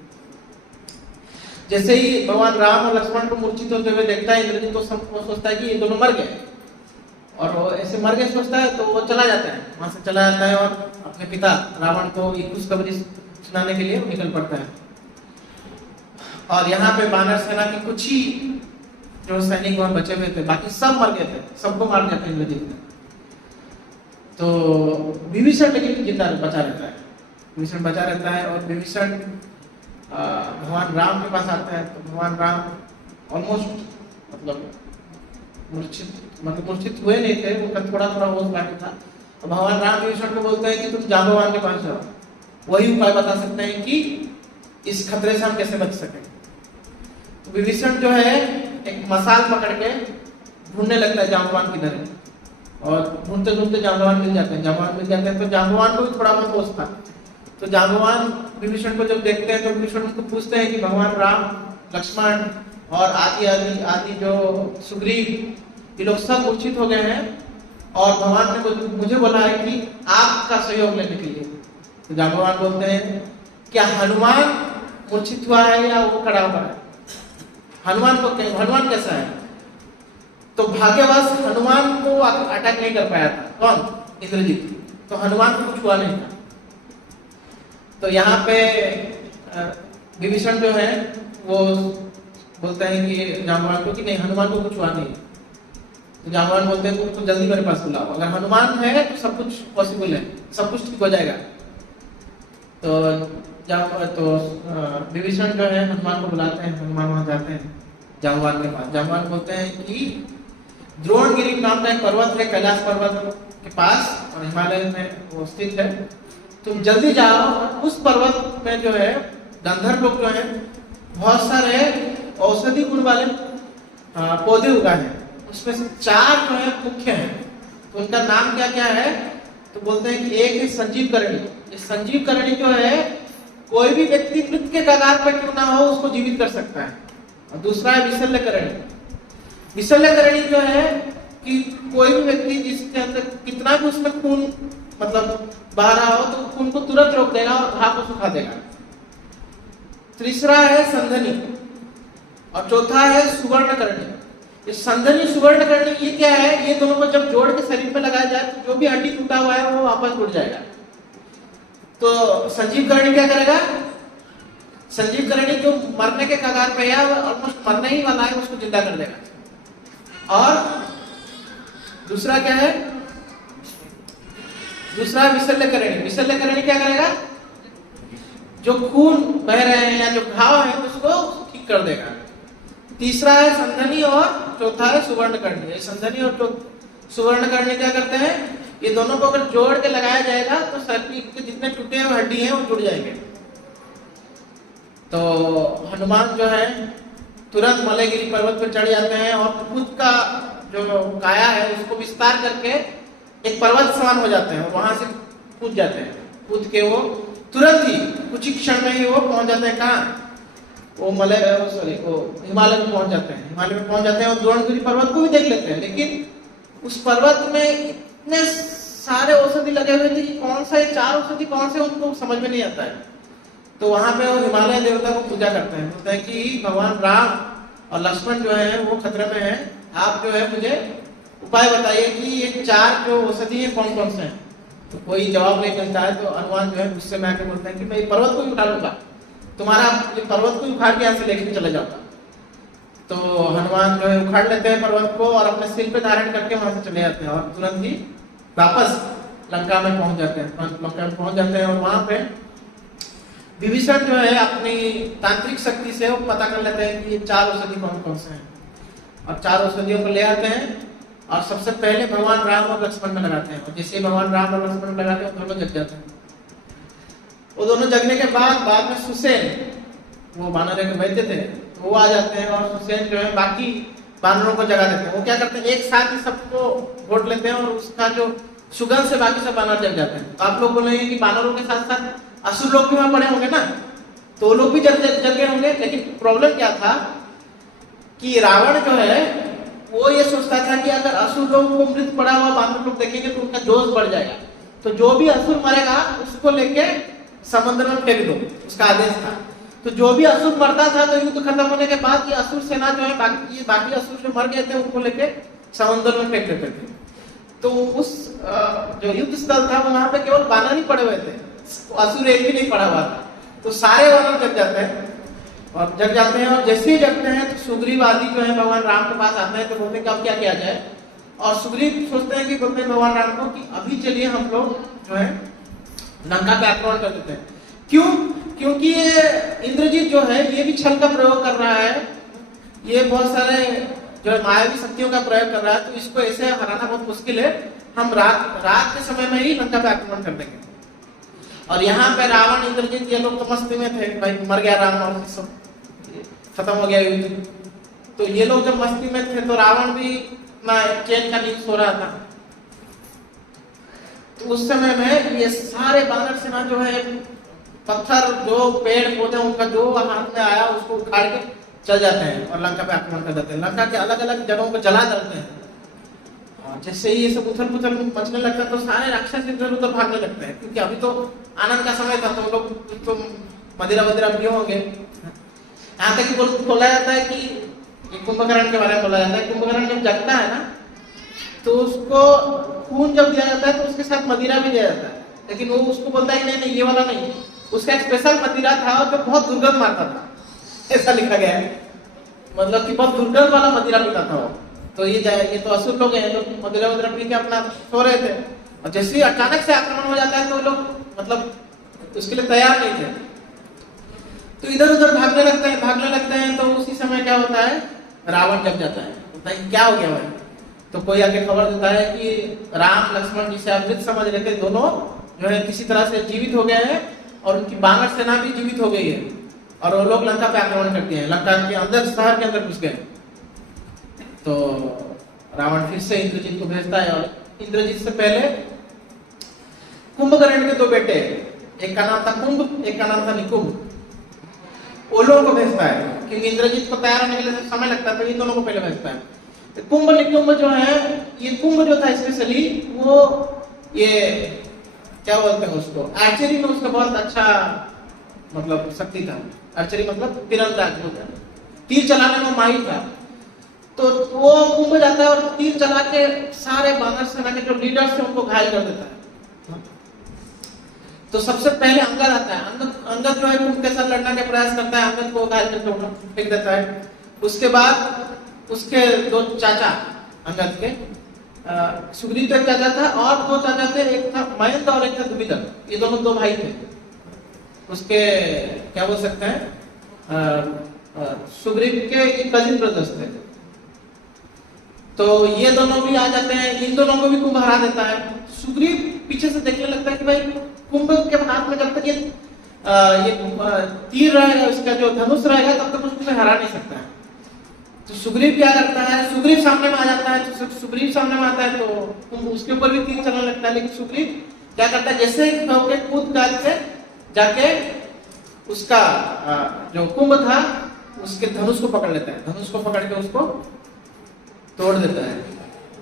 जैसे ही भगवान राम और लक्ष्मण को मूर्छित होते हुए देखता है इंद्रजीत, तो सबको सोचता है कि ये दोनों मर गए, और वो ऐसे मर गए सोचता है, तो वो चला जाता है, वहां से चला जाता है और अपने पिता रावण को ये खुशखबरी सुनाने के लिए निकल पड़ता है। और यहाँ पे वानर सेना के कुछ ही जो सैनिक वहां बचे हुए थे, बाकी सब मर गए थे, सबको मार दिया था इंद्रजीत ने। तो विभीषण लेकिन जिंदा बचा रहता है, विभीषण बचा रहता है। और विभीषण भगवान राम के पास आता है, तो भगवान राम ऑलमोस्ट मतलब मूर्छित हुए नहीं थे, उनका थोड़ा थोड़ा होश बाकी था। तो भगवान राम विभीषण को बोलते हैं कि तुम जांबवान के पास जाओ, वही उपाय बता सकते हैं कि इस खतरे से हम कैसे बच सकें। तो विभीषण जो है एक मसाल पकड़ के ढूंढने लगता है जांबवान किधर है, और ढूंढते ढूंढते जांबवान मिल जाते हैं। तो जांबवान को भी थोड़ा बहुत होश था। तो जांबवान विभीषण को जब देखते हैं तो विभीषण उनको पूछते हैं कि भगवान राम, लक्ष्मण और आदि जो सुग्रीव, ये लोग सब मूर्छित हो गए हैं और भगवान ने मुझे बोला है कि आपका सहयोग लेने के लिए। तो जांबवान बोलते हैं क्या हनुमान मूर्छित हुआ है या वो खड़ा हुआ है? हनुमान कैसा है? तो भाग्यवश हनुमान को अटैक नहीं कर पाया था। कौन? इंद्रजीत। तो हनुमान को कुछ हुआ नहीं था। तो यहाँ पे विभीषण जो है वो बोलता है कि जांबवान को कि नहीं, हनुमान को कुछ हुआ नहीं। तो जांबवान बोलते हैं तो जल्दी मेरे पास बुलाओ, अगर हनुमान है तो सब कुछ पॉसिबल है, सब कुछ ठीक हो जाएगा। तो विभीषण जो है हनुमान को बुलाते हैं, हनुमान वहां जाते हैं जांबवान के पास। जांबवान बोलते हैं कि द्रोणगिरी नाम का एक पर्वत है कैलाश पर्वत के पास, और हिमालय में वो स्थित है। तुम जल्दी जाओ, उस पर्वत में जो है गंधर्व लोग जो है बहुत सारे औषधि गुण वाले पौधे उगाए हैं, उसमें से 4 जो है मुख्य हैं। तो उनका नाम क्या क्या है? तो बोलते हैं कि एक है संजीव करणी। ये संजीव करणी जो है कोई भी व्यक्ति मृत्यु के कगार पर क्यों ना हो उसको जीवित कर सकता है। और दूसरा है विशल्य करणी। विशल्य करणी जो है कि कोई भी व्यक्ति जिसके अंदर कितना भी उसमें खून मतलब बह रहा हो तो खून को तुरंत रोक देगा और घाव को सुखा देगा। तीसरा है संधनी और चौथा है सुवर्णकर्णी। ये संधनी सुवर्णकर्णी ये क्या है? ये दोनों को जब जोड़ के शरीर पे लगाया जाए तो जो भी हड्डी टूटा हुआ है वो वापस जुड़ जाएगा। तो संजीव करणी क्या करेगा? संजीव करणी जो मरने के कगार पे है, ऑलमोस्ट मरने ही वाला है, उसको जिंदा कर देगा। और दूसरा क्या है? दूसरा विशल्य करणी। विशल्य करणी क्या करेगा? जो खून बह रहे हैं या जो घाव है उसको ठीक कर देगा। तीसरा है संधनी और चौथा है सुवर्णकर्णी। संधनी और सुवर्णकर्णी क्या करते हैं? ये दोनों को अगर जोड़ के लगाया जाएगा तो शरीर के जितने टूटे हुए हड्डी हैं वो जुड़ जाएंगे। तो हनुमान जो है तुरंत मलयगिरी पर्वत पर चढ़ जाते हैं और खुद का जो काया है उसको विस्तार करके एक पर्वत समान हो जाते हैं और वहां से कूद जाते हैं। कूद के वो तुरंत ही कुछ ही क्षण में ही वो पहुंच जाते हैं। कहाँ? वो हिमालय में पहुंच जाते हैं। हिमालय में पहुंच जाते हैं और द्रोणगिरी पर्वत को भी देख लेते हैं, लेकिन उस पर्वत में इतने सारे औषधि लगे हुए थे कि कौन सा ये 4 औषधि कौन से उनको समझ में नहीं आता है। तो वहां पे वो हिमालय देवता को पूजा करते हैं, बोलते हैं कि भगवान राम और लक्ष्मण जो है वो खतरे में है, आप जो है मुझे उपाय बताइए कि ये 4 जो औषधि है कौन कौन से हैं। तो कोई जवाब नहीं मिलता है। तो हनुमान जो है गुस्से में आके बोलते हैं कि मैं ये पर्वत को ही उठा लूंगा, तुम्हारा ये पर्वत को उखाड़ के यहाँ से लेके चले जाऊंगा। तो हनुमान जो है उखाड़ लेते हैं पर्वत को और अपने सिर पे धारण करके वहां से चले जाते हैं और तुरंत ही वापस लंका में पहुंच जाते हैं। लंका में पहुंच जाते हैं और वहां पे विभीषण जो है अपनी तांत्रिक शक्ति से वो पता कर लेते हैं कि ये 4 औषधि कौन कौन से हैं और 4 औषधियों को ले आते हैं और सबसे पहले भगवान राम और लक्ष्मण में लगाते हैं। और जैसे भगवान राम और लक्ष्मण में लगाते हैं दोनों जग जाते हैं। वो दोनों जगने के बाद में सुसेन, वो वानर के वैद्य थे, तो वो आ जाते हैं और सुसेन जो है बाकी वानरों को जगा देते हैं। वो क्या करते हैं? एक साथ ही सबको घोट लेते हैं और उसका जो सुगंध से बाकी सब वानर जग जाते हैं। तो आप लोग बोलेंगे कि वानरों के साथ साथ असुर लोग भी वहां पड़े होंगे ना, तो लोग भी जग गए होंगे। लेकिन प्रॉब्लम क्या था कि रावण जो है वो ये सोचता था कि अगर असुर लोग को मृत पड़ा हुआ वानर लोग देखेंगे तो उनका जोश बढ़ जाएगा, तो जो भी असुर मरेगा उसको लेके समुद्र में फेंक दो, उसका आदेश था। तो जो भी असुर मरता था तो युद्ध खत्म होने के बाद ये असुर सेना जो है बाकी असुर जो मर गए थे उनको लेके समुद्र में फेंक देते थे। तो उस जो युद्ध स्थल था वहां पे केवल वानर ही पड़े हुए थे, असुर एक भी नहीं पड़ा हुआ था। तो सारे वानर जग जाते हैं, और जग जाते हैं, और जैसे ही जगते हैं तो सुग्रीव आदि जो है भगवान राम के पास आते हैं, तो बोलते हैं कि अब क्या किया जाए। और सुग्रीव सोचते हैं कि बोलते हैं भगवान राम को कि अभी चलिए हम लोग जो है लंका पे आक्रमण कर देते हैं। क्यों? क्योंकि ये इंद्रजीत जो है ये भी छल का प्रयोग कर रहा है, ये बहुत सारे जो है मायावी शक्तियों का प्रयोग कर रहा है, तो इसको ऐसे हराना बहुत मुश्किल है। हम रात के समय में ही लंका पे आक्रमण कर देंगे। और यहाँ पे रावण, इंद्रजीत, ये लोग तो मस्ती में थे, भाई मर गया राम और सब खत्म हो गया युद्ध। तो ये लोग जब मस्ती में थे तो रावण भी ना चैन का नींद सो रहा था। तो उस समय में ये सारे वानर सेना जो है पत्थर, जो पेड़ पौधे उनका जो हाथ में आया उसको उखाड़ के चल जाते हैं और लंका पे आक्रमण कर देते हैं। लंका के अलग अलग जगहों को जला डालते हैं। जैसे ही ये सब उथल पुथल मचने लगता है तो सारे राक्षस इधर उधर भागने लगते हैं, क्योंकि अभी तो आनंद का समय था, तो लोग तो मदिरा वदिरा पिए होंगे। यहाँ तक बोला जाता है कि कुंभकर्ण के बारे में बोला जाता है, कुंभकर्ण जब जगता है ना तो उसको खून जब दिया जाता है तो उसके साथ मदिरा भी दिया जाता है, लेकिन वो उसको बोलता है कि नहीं ये वाला नहीं, उसका एक स्पेशल मदिरा था जो बहुत दुर्गंध मारता था, ऐसा लिखा गया है। मतलब कि बहुत दुर्गंध वाला मदिरा पीता था वो। तो ये तो असुर लोग हैं, लोग मदिरा वदिरा पी के अपना सो रहे थे, और जैसे ही अचानक से आक्रमण हो जाता है तो लोग मतलब उसके लिए तैयार नहीं थे, तो इधर उधर भागने लगते हैं। तो उसी समय क्या होता है, रावण जग जाता है, बोलता है क्या हो गया भाई। तो कोई आके खबर देता है कि राम लक्ष्मण जिसे आप मृत समझ रहे थे, दोनों जो है किसी तरह से जीवित हो गए हैं, और उनकी वानर सेना भी जीवित हो गई है, और वो लोग लंका पे आक्रमण करते हैं, लंका के अंदर, शहर के अंदर घुस गए। तो रावण फिर से इंद्रजीत को भेजता है, और इंद्रजीत से पहले कुंभकर्ण के दो बेटे, एक का नाम था कुंभ, एक का नाम था निकुंभ, वो लोगों को भेजता है, क्योंकि इंद्रजीत को तैयार होने के लिए समय लगता है, तो इन दोनों को पहले भेजता है। तो कुंभ निकुंभ जो है, ये कुंभ जो था स्पेशली वो ये क्या बोलते हैं उसको, आर्चरी में उसका बहुत अच्छा मतलब शक्ति था। आर्चरी मतलब तीरंदाज होता है, तीर चलाने में माहिर था। तो वो कुंभ जाता है और तीर चला के सारे वानर सेना के जो लीडर्स थे उनको घायल कर देता है। तो सबसे पहले अंगद आता है, अंगद जो है कुंभ के साथ लड़ने का प्रयास करता है, अंगद को घायल करके फेंक देता है। उसके बाद उसके दो चाचा अंगद के, सुग्रीव तो एक चाचा था, और दो चाचा थे, एक था मयंद और एक था दुविधर, ये दोनों दो भाई थे। उसके क्या बोल सकते हैं, सुग्रीव के कजिन ब्रदर्स थे। तो ये दोनों भी आ जाते हैं, इन दोनों को भी कुंभ हरा देता है। सुग्रीव पीछे से देखने लगता है कि भाई कुंभ के हाथ में जब तक ये तीर रहेगा, उसका जो धनुष रहेगा, तब तक उसको हरा नहीं सकता है। तो सुग्रीव क्या करता है, सुग्रीव सामने में आ जाता है। तो सुग्रीव सामने में आता है तो कुंभ उसके ऊपर भी तीर चलने लगता है, लेकिन सुग्रीव क्या करता है, जैसे होके कूद के जाके उसका जो कुंभ था उसके धनुष को पकड़ लेता है, धनुष को पकड़ के उसको तोड़ देता है।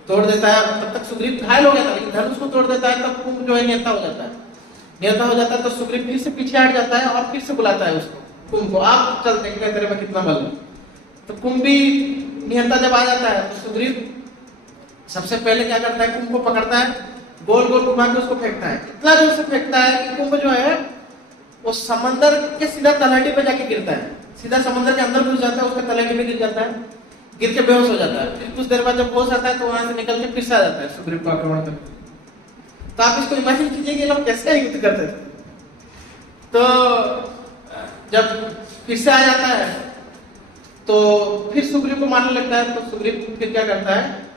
तब तक सुग्रीव घायल हो गया था, लेकिन धनुष को तोड़ देता है, तब कुंभ जो है नेता हो जाता है। तो सुग्रीव फिर से पीछे हट जाता है और फिर से बुलाता है उसको, कुंभ को, आप चल देखते हैं तेरे में कितना बल है। तो कुंभ भी निहत्ता जब आ जाता है तो सुग्रीव सबसे पहले क्या करता है, कुंभ को पकड़ता है, गोल गोल घुमा के उसको फेंकता है। इतना जोर से फेंकता है कि कुंभ जो है वो समंदर के सीधा तलहटी पे जाके गिरता है, सीधा समंदर के अंदर घुस जाता है, उसका तलहटी में गिर जाता है, गिर के बेहोश हो जाता है। फिर कुछ देर बाद जब होश आता है तो वहां से निकल के फिर से आ जाता है सुग्रीव को आक्रमण करने। तो आप इसको इमेजिन कीजिए कि लोग कैसे युद्ध करते थे। तो जब फिर से आ जाता है तो फिर सुग्रीव को मारने लगता है। तो सुग्रीव फिर क्या करता है,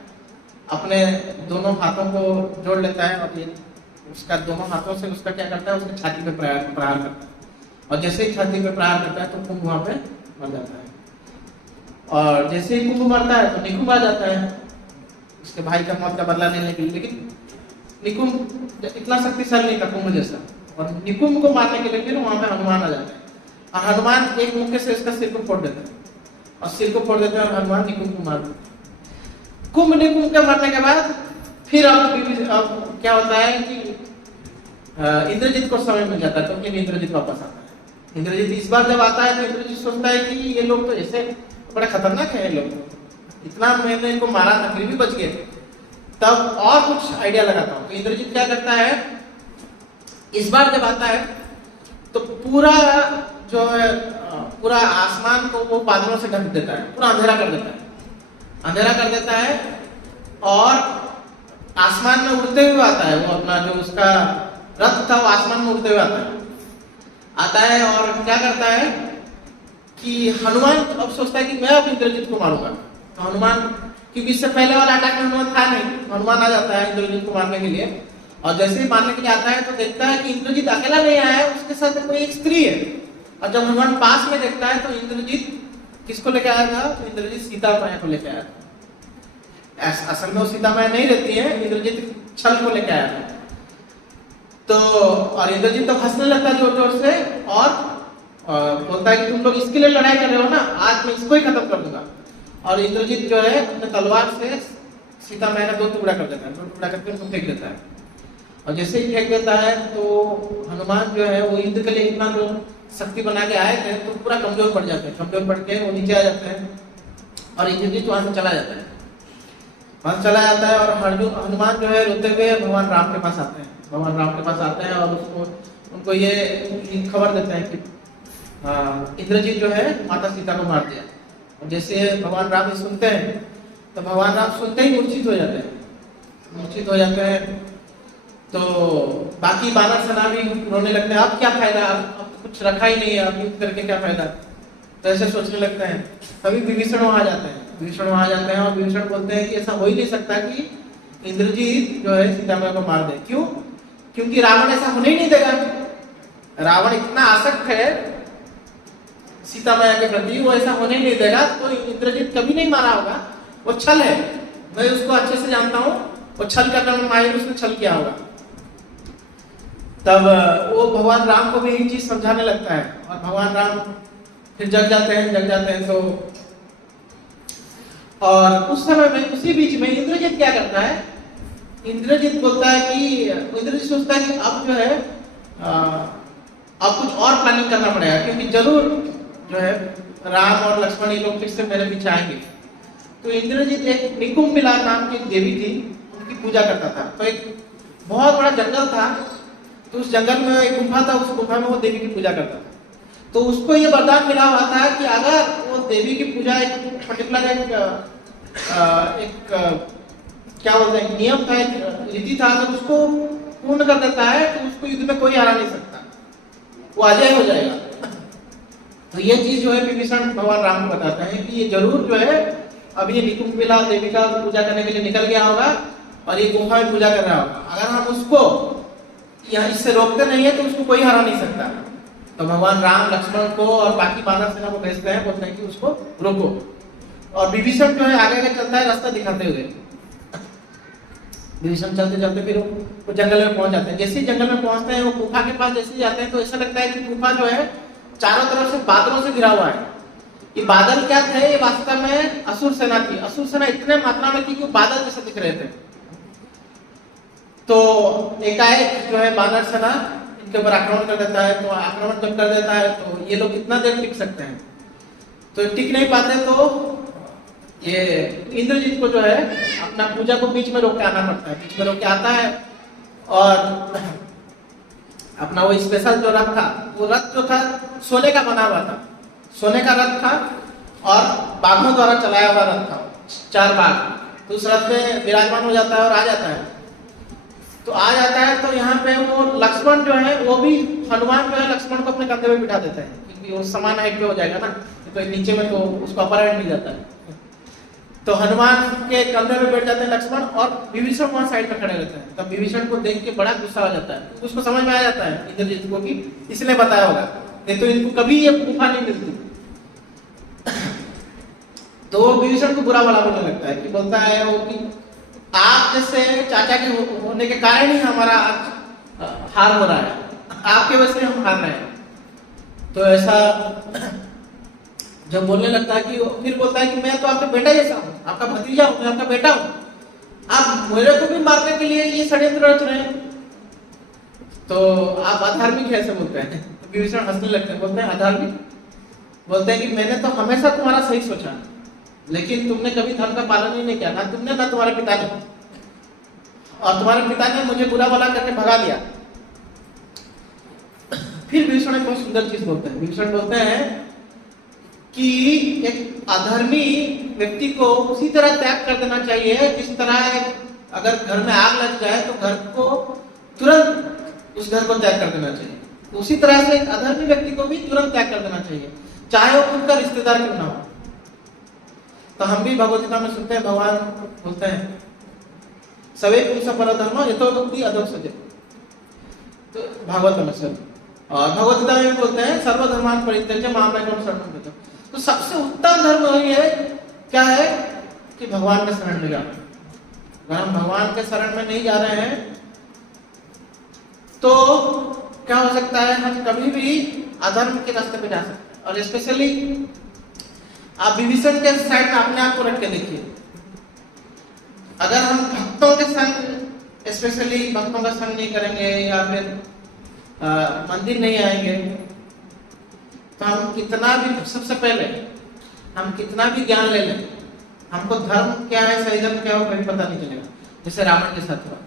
अपने दोनों हाथों को जोड़ लेता है और ये उसका दोनों हाथों से उसका क्या करता है, उसकी छाती पे प्रहार करता है, और जैसे ही छाती पे प्रहार करता है तो कुंभ वहां पे मर जाता है। और जैसे ही कुंभ मरता है तो निकुंभ आ जाता है उसके भाई का मौत का बदला लेने के लिए, लेकिन निकुंभ इतना शक्तिशाली नहीं था कुंभ जैसा। और निकुंभ को मारने के लिए फिर वहां पे हनुमान आ जाते हैं, और हनुमान एक मुक्के से इसका सिर को फोड़ देते हैं, और सिर को फोड़ देते हैं, और हनुमान निकुंभ को मार देते हैं। कुंभ निकुंभ के मरने के बाद फिर अब क्या होता है कि इंद्रजीत को समय मिल जाता है, तो फिर इंद्रजीत वापस आता है। इंद्रजीत इस बार जब आता है तो इंद्रजीत सोचता है कि ये लोग तो ऐसे बड़े खतरनाक है, ये लोग इतना मैंने इनको मारा था फिर भी बच गए। तब और कुछ आइडिया लगाता हूँ। तो इंद्रजीत क्या करता है, इस बार जब आता है तो पूरा जो है पूरा आसमान को वो बादलों से ढक देता है, पूरा अंधेरा कर देता है, अंधेरा कर देता है। और आसमान में उड़ते हुए आता है वो, अपना जो उसका रथ था वो आसमान में उड़ते हुए आता है और क्या करता है कि हनुमान अब सोचता है कि मैं अब इंद्रजीत को मारूंगा। तो हनुमान, क्योंकि इससे पहले वाला अटैक में हनुमान था नहीं, हनुमान आ जाता है इंद्रजीत को मारने के लिए। और जैसे ही मारने के लिए आता है तो देखता है कि इंद्रजीत अकेला नहीं आया है, उसके साथ कोई एक स्त्री है। और जब हनुमान पास में देखता है तो इंद्रजीत किसको लेके आया था? तो इंद्रजीत सीता मैया को लेके आया था। असल में वो सीता मैया नहीं रहती है, इंद्रजीत छल को लेके आया था। तो और इंद्रजीत तो हंसने लगता है जोर जोर से और बोलता है कि तुम लोग इसके लिए लड़ाई कर रहे हो ना, आज मैं इसको ही खत्म कर दूंगा। और इंद्रजीत जो है अपने तलवार से सीता मैया का 2 टुकड़ा कर देता है, 2 टुकड़ा करके उसको फेंक देता है। और जैसे ही फेंक देता है तो हनुमान जो है वो युद्ध के लिए इतना जो शक्ति बना के आए थे तो पूरा कमजोर पड़ जाते हैं, कमजोर पड़ के वो नीचे आ जाते हैं और इंद्रजीत वहां से चला जाता है, वहां से चला जाता है। और हनुमान जो है रोते हुए भगवान राम के पास आते हैं, भगवान राम के पास आते हैं और उनको ये खबर देते हैं कि इंद्रजीत जो है माता सीता को मार दिया। और जैसे भगवान राम सुनते हैं तो भगवान राम सुनते ही मूर्छित हो जाते हैं, मूर्छित हो जाते हैं। तो बाकी वानर सेना भी रोने लगते हैं, अब क्या फायदा, अब तो कुछ रखा ही नहीं है, अब युद्ध करके क्या फायदा, तो ऐसे सोचने लगते हैं। तभी विभीषण वहां जाते हैं, विभीषण वहां जाते हैं और विभीषण बोलते हैं कि ऐसा हो ही नहीं सकता कि इंद्रजीत जो है सीता मैया को मार दे। क्यों? क्योंकि रावण ऐसा होने ही नहीं देगा। रावण इतना आसक्त है सीता मैया के प्रति, वो ऐसा होने ही नहीं देगा। तो इंद्रजीत कभी नहीं मारा होगा, वो छल है, मैं उसको अच्छे से जानता हूँ, वो छल करने में माहिर, उसने छल किया होगा। तब वो भगवान राम को भी यही चीज समझाने लगता है और भगवान राम फिर जग जाते हैं। तो और उस समय में उसी बीच में इंद्रजीत क्या करता है, इंद्रजीत बोलता है कि इंद्रजीत सोचता है कि अब जो है अब कुछ और प्लानिंग करना पड़ेगा, क्योंकि जरूर जो है राम और लक्ष्मण ये लोग फिर से मेरे पीछे आएंगे। तो इंद्रजीत एक निकुंभिला नाम की एक देवी थी, उनकी पूजा करता था। तो एक बहुत बड़ा जंगल था, तो उस जंगल में एक गुफा था, उस गुफा में वो देवी की पूजा करता था। तो उसको ये वरदान मिला हुआ था कि अगर वो देवी की पूजा एक पर्टिकुलर एक क्या बोलते हैं नियम था, एक रीति था, अगर उसको पूर्ण कर देता है तो उसको युद्ध में कोई हरा नहीं सकता, वो अजय हो जाएगा। तो ये चीज जो है विभीषण भगवान राम को बताते हैं कि ये जरूर जो है अब ये निकुंभिला देवी का पूजा करने के लिए निकल गया होगा और ये गुफा में पूजा कर रहा होगा। अगर हम उसको यहाँ इससे रोकते नहीं है तो उसको कोई हरा नहीं सकता। तो भगवान राम लक्ष्मण को और बाकी वानर सेना को भेजते हैं, बोलते हैं कि उसको रोको। और विभीषण जो है आगे चलता है रास्ता दिखाते हुए, विभीषण चलते चलते फिर वो जंगल में पहुंच जाते हैं। जैसे ही जंगल में पहुंचते हैं वो गुफा के पास जैसे ही जाते हैं तो ऐसा लगता है कि गुफा जो है चारों तरफ से बादलों से घिरा हुआ है। ये बादल क्या थे? ये वास्तव में असुर सेना थी। असुर सेना इतने मात्रा में थी कि वो बादल जैसे दिख रहे थे। तो एकाएक जो है वानर सेना इनके ऊपर आक्रमण कर देता है। तो आक्रमण जब कर देता है तो ये लोग कितना देर टिक सकते हैं? तो टिक नहीं पाते, तो ये इंद्रजीत को जो है अपना पूजा को बीच में रोक के आना पड़ता है। बीच में रोक के आता है और अपना वो स्पेशल जो रथ था, वो रथ जो था सोने का बना हुआ था, सोने का रथ था और बाघों द्वारा चलाया हुआ रथ था, 4 बाघ। तो उस रथ में विराजमान हो जाता है और आ जाता है। तो आ जाता है तो यहाँ पे वो लक्ष्मण जो है वो भी, हनुमान जो है लक्ष्मण को अपने कंधे में बिठा देता है, क्योंकि वो समान हाइट पे हो जाएगा ना, तो नीचे में तो उसको अपर हैंड मिल जाता है। तो हनुमान के कंधे में बैठ जाते हैं लक्ष्मण और विभीषण वहां साइड में खड़े रहते हैं। तब विभीषण को देख के बड़ा गुस्सा हो जाता है। उसको समझ में आ जाता है इंद्रजीत को कि इसने बताया होगा, नहीं तो इनको कभी ये गुफा नहीं मिलती। तो विभीषण को बुरा भला बोलने लगता है कि बोलता है वो कि आप जैसे चाचा के होने के कारण ही हमारा हार हो रहा है, आपके वजह से हम हार रहे हैं। तो ऐसा जब बोलने लगता है कि फिर बोलता है कि मैं तो आपका बेटा जैसा हूँ, आपका भतीजा हूँ, मैं आपका बेटा हूँ, आप मेरे को भी मारने के लिए ये षड्यंत्र रच रहे हैं, तो आप अधार्मिक ऐसे बोलते हैं। तो विभीषण हंसने लगते हैं, बोलते हैं अधार्मिक? बोलते हैं कि मैंने तो हमेशा तुम्हारा सही सोचा, लेकिन तुमने कभी धर्म का पालन ही नहीं किया, ना तुमने ना तुम्हारे पिता ने, और तुम्हारे पिता ने मुझे बुरा भला करके भगा दिया। फिर विभीषण एक बहुत सुंदर चीज बोलते हैं। विभीषण बोलते हैं कि एक अधर्मी व्यक्ति को उसी तरह त्याग कर देना चाहिए जिस तरह अगर घर में आग लग जाए तो घर को तुरंत उस घर को त्याग कर देना चाहिए, उसी तरह से एक अधर्मी व्यक्ति को भी तुरंत त्याग कर देना चाहिए, चाहे वो उनका रिश्तेदार क्यों ना हो। तो हम भी भगवद गीता में सुनते हैं, भगवान बोलते हैं सवे पुरुष परधर्म यथोक्ति अधोक्षजे, तो भागवत में सर, और भगवद गीता में बोलते हैं सर्वधर्मान परित्यज्य मां एकम शरणं व्रजम। तो सबसे उत्तम धर्म वही है, क्या है कि भगवान के शरण में जाना। अगर हम भगवान के शरण में नहीं जा रहे हैं तो क्या हो सकता है, हम कभी भी अधर्म के रास्ते पे जा सकते हैं। और स्पेशली आप विभीषण के साइड में अपने आप को रख के देखिए, अगर हम भक्तों के संग, स्पेशली भक्तों का संग नहीं करेंगे या फिर मंदिर नहीं आएंगे तो हम कितना भी, सबसे पहले हम कितना भी ज्ञान ले लें, हमको धर्म क्या है सही धर्म क्या हो कभी पता नहीं चलेगा। जैसे रावण के साथ हुआ,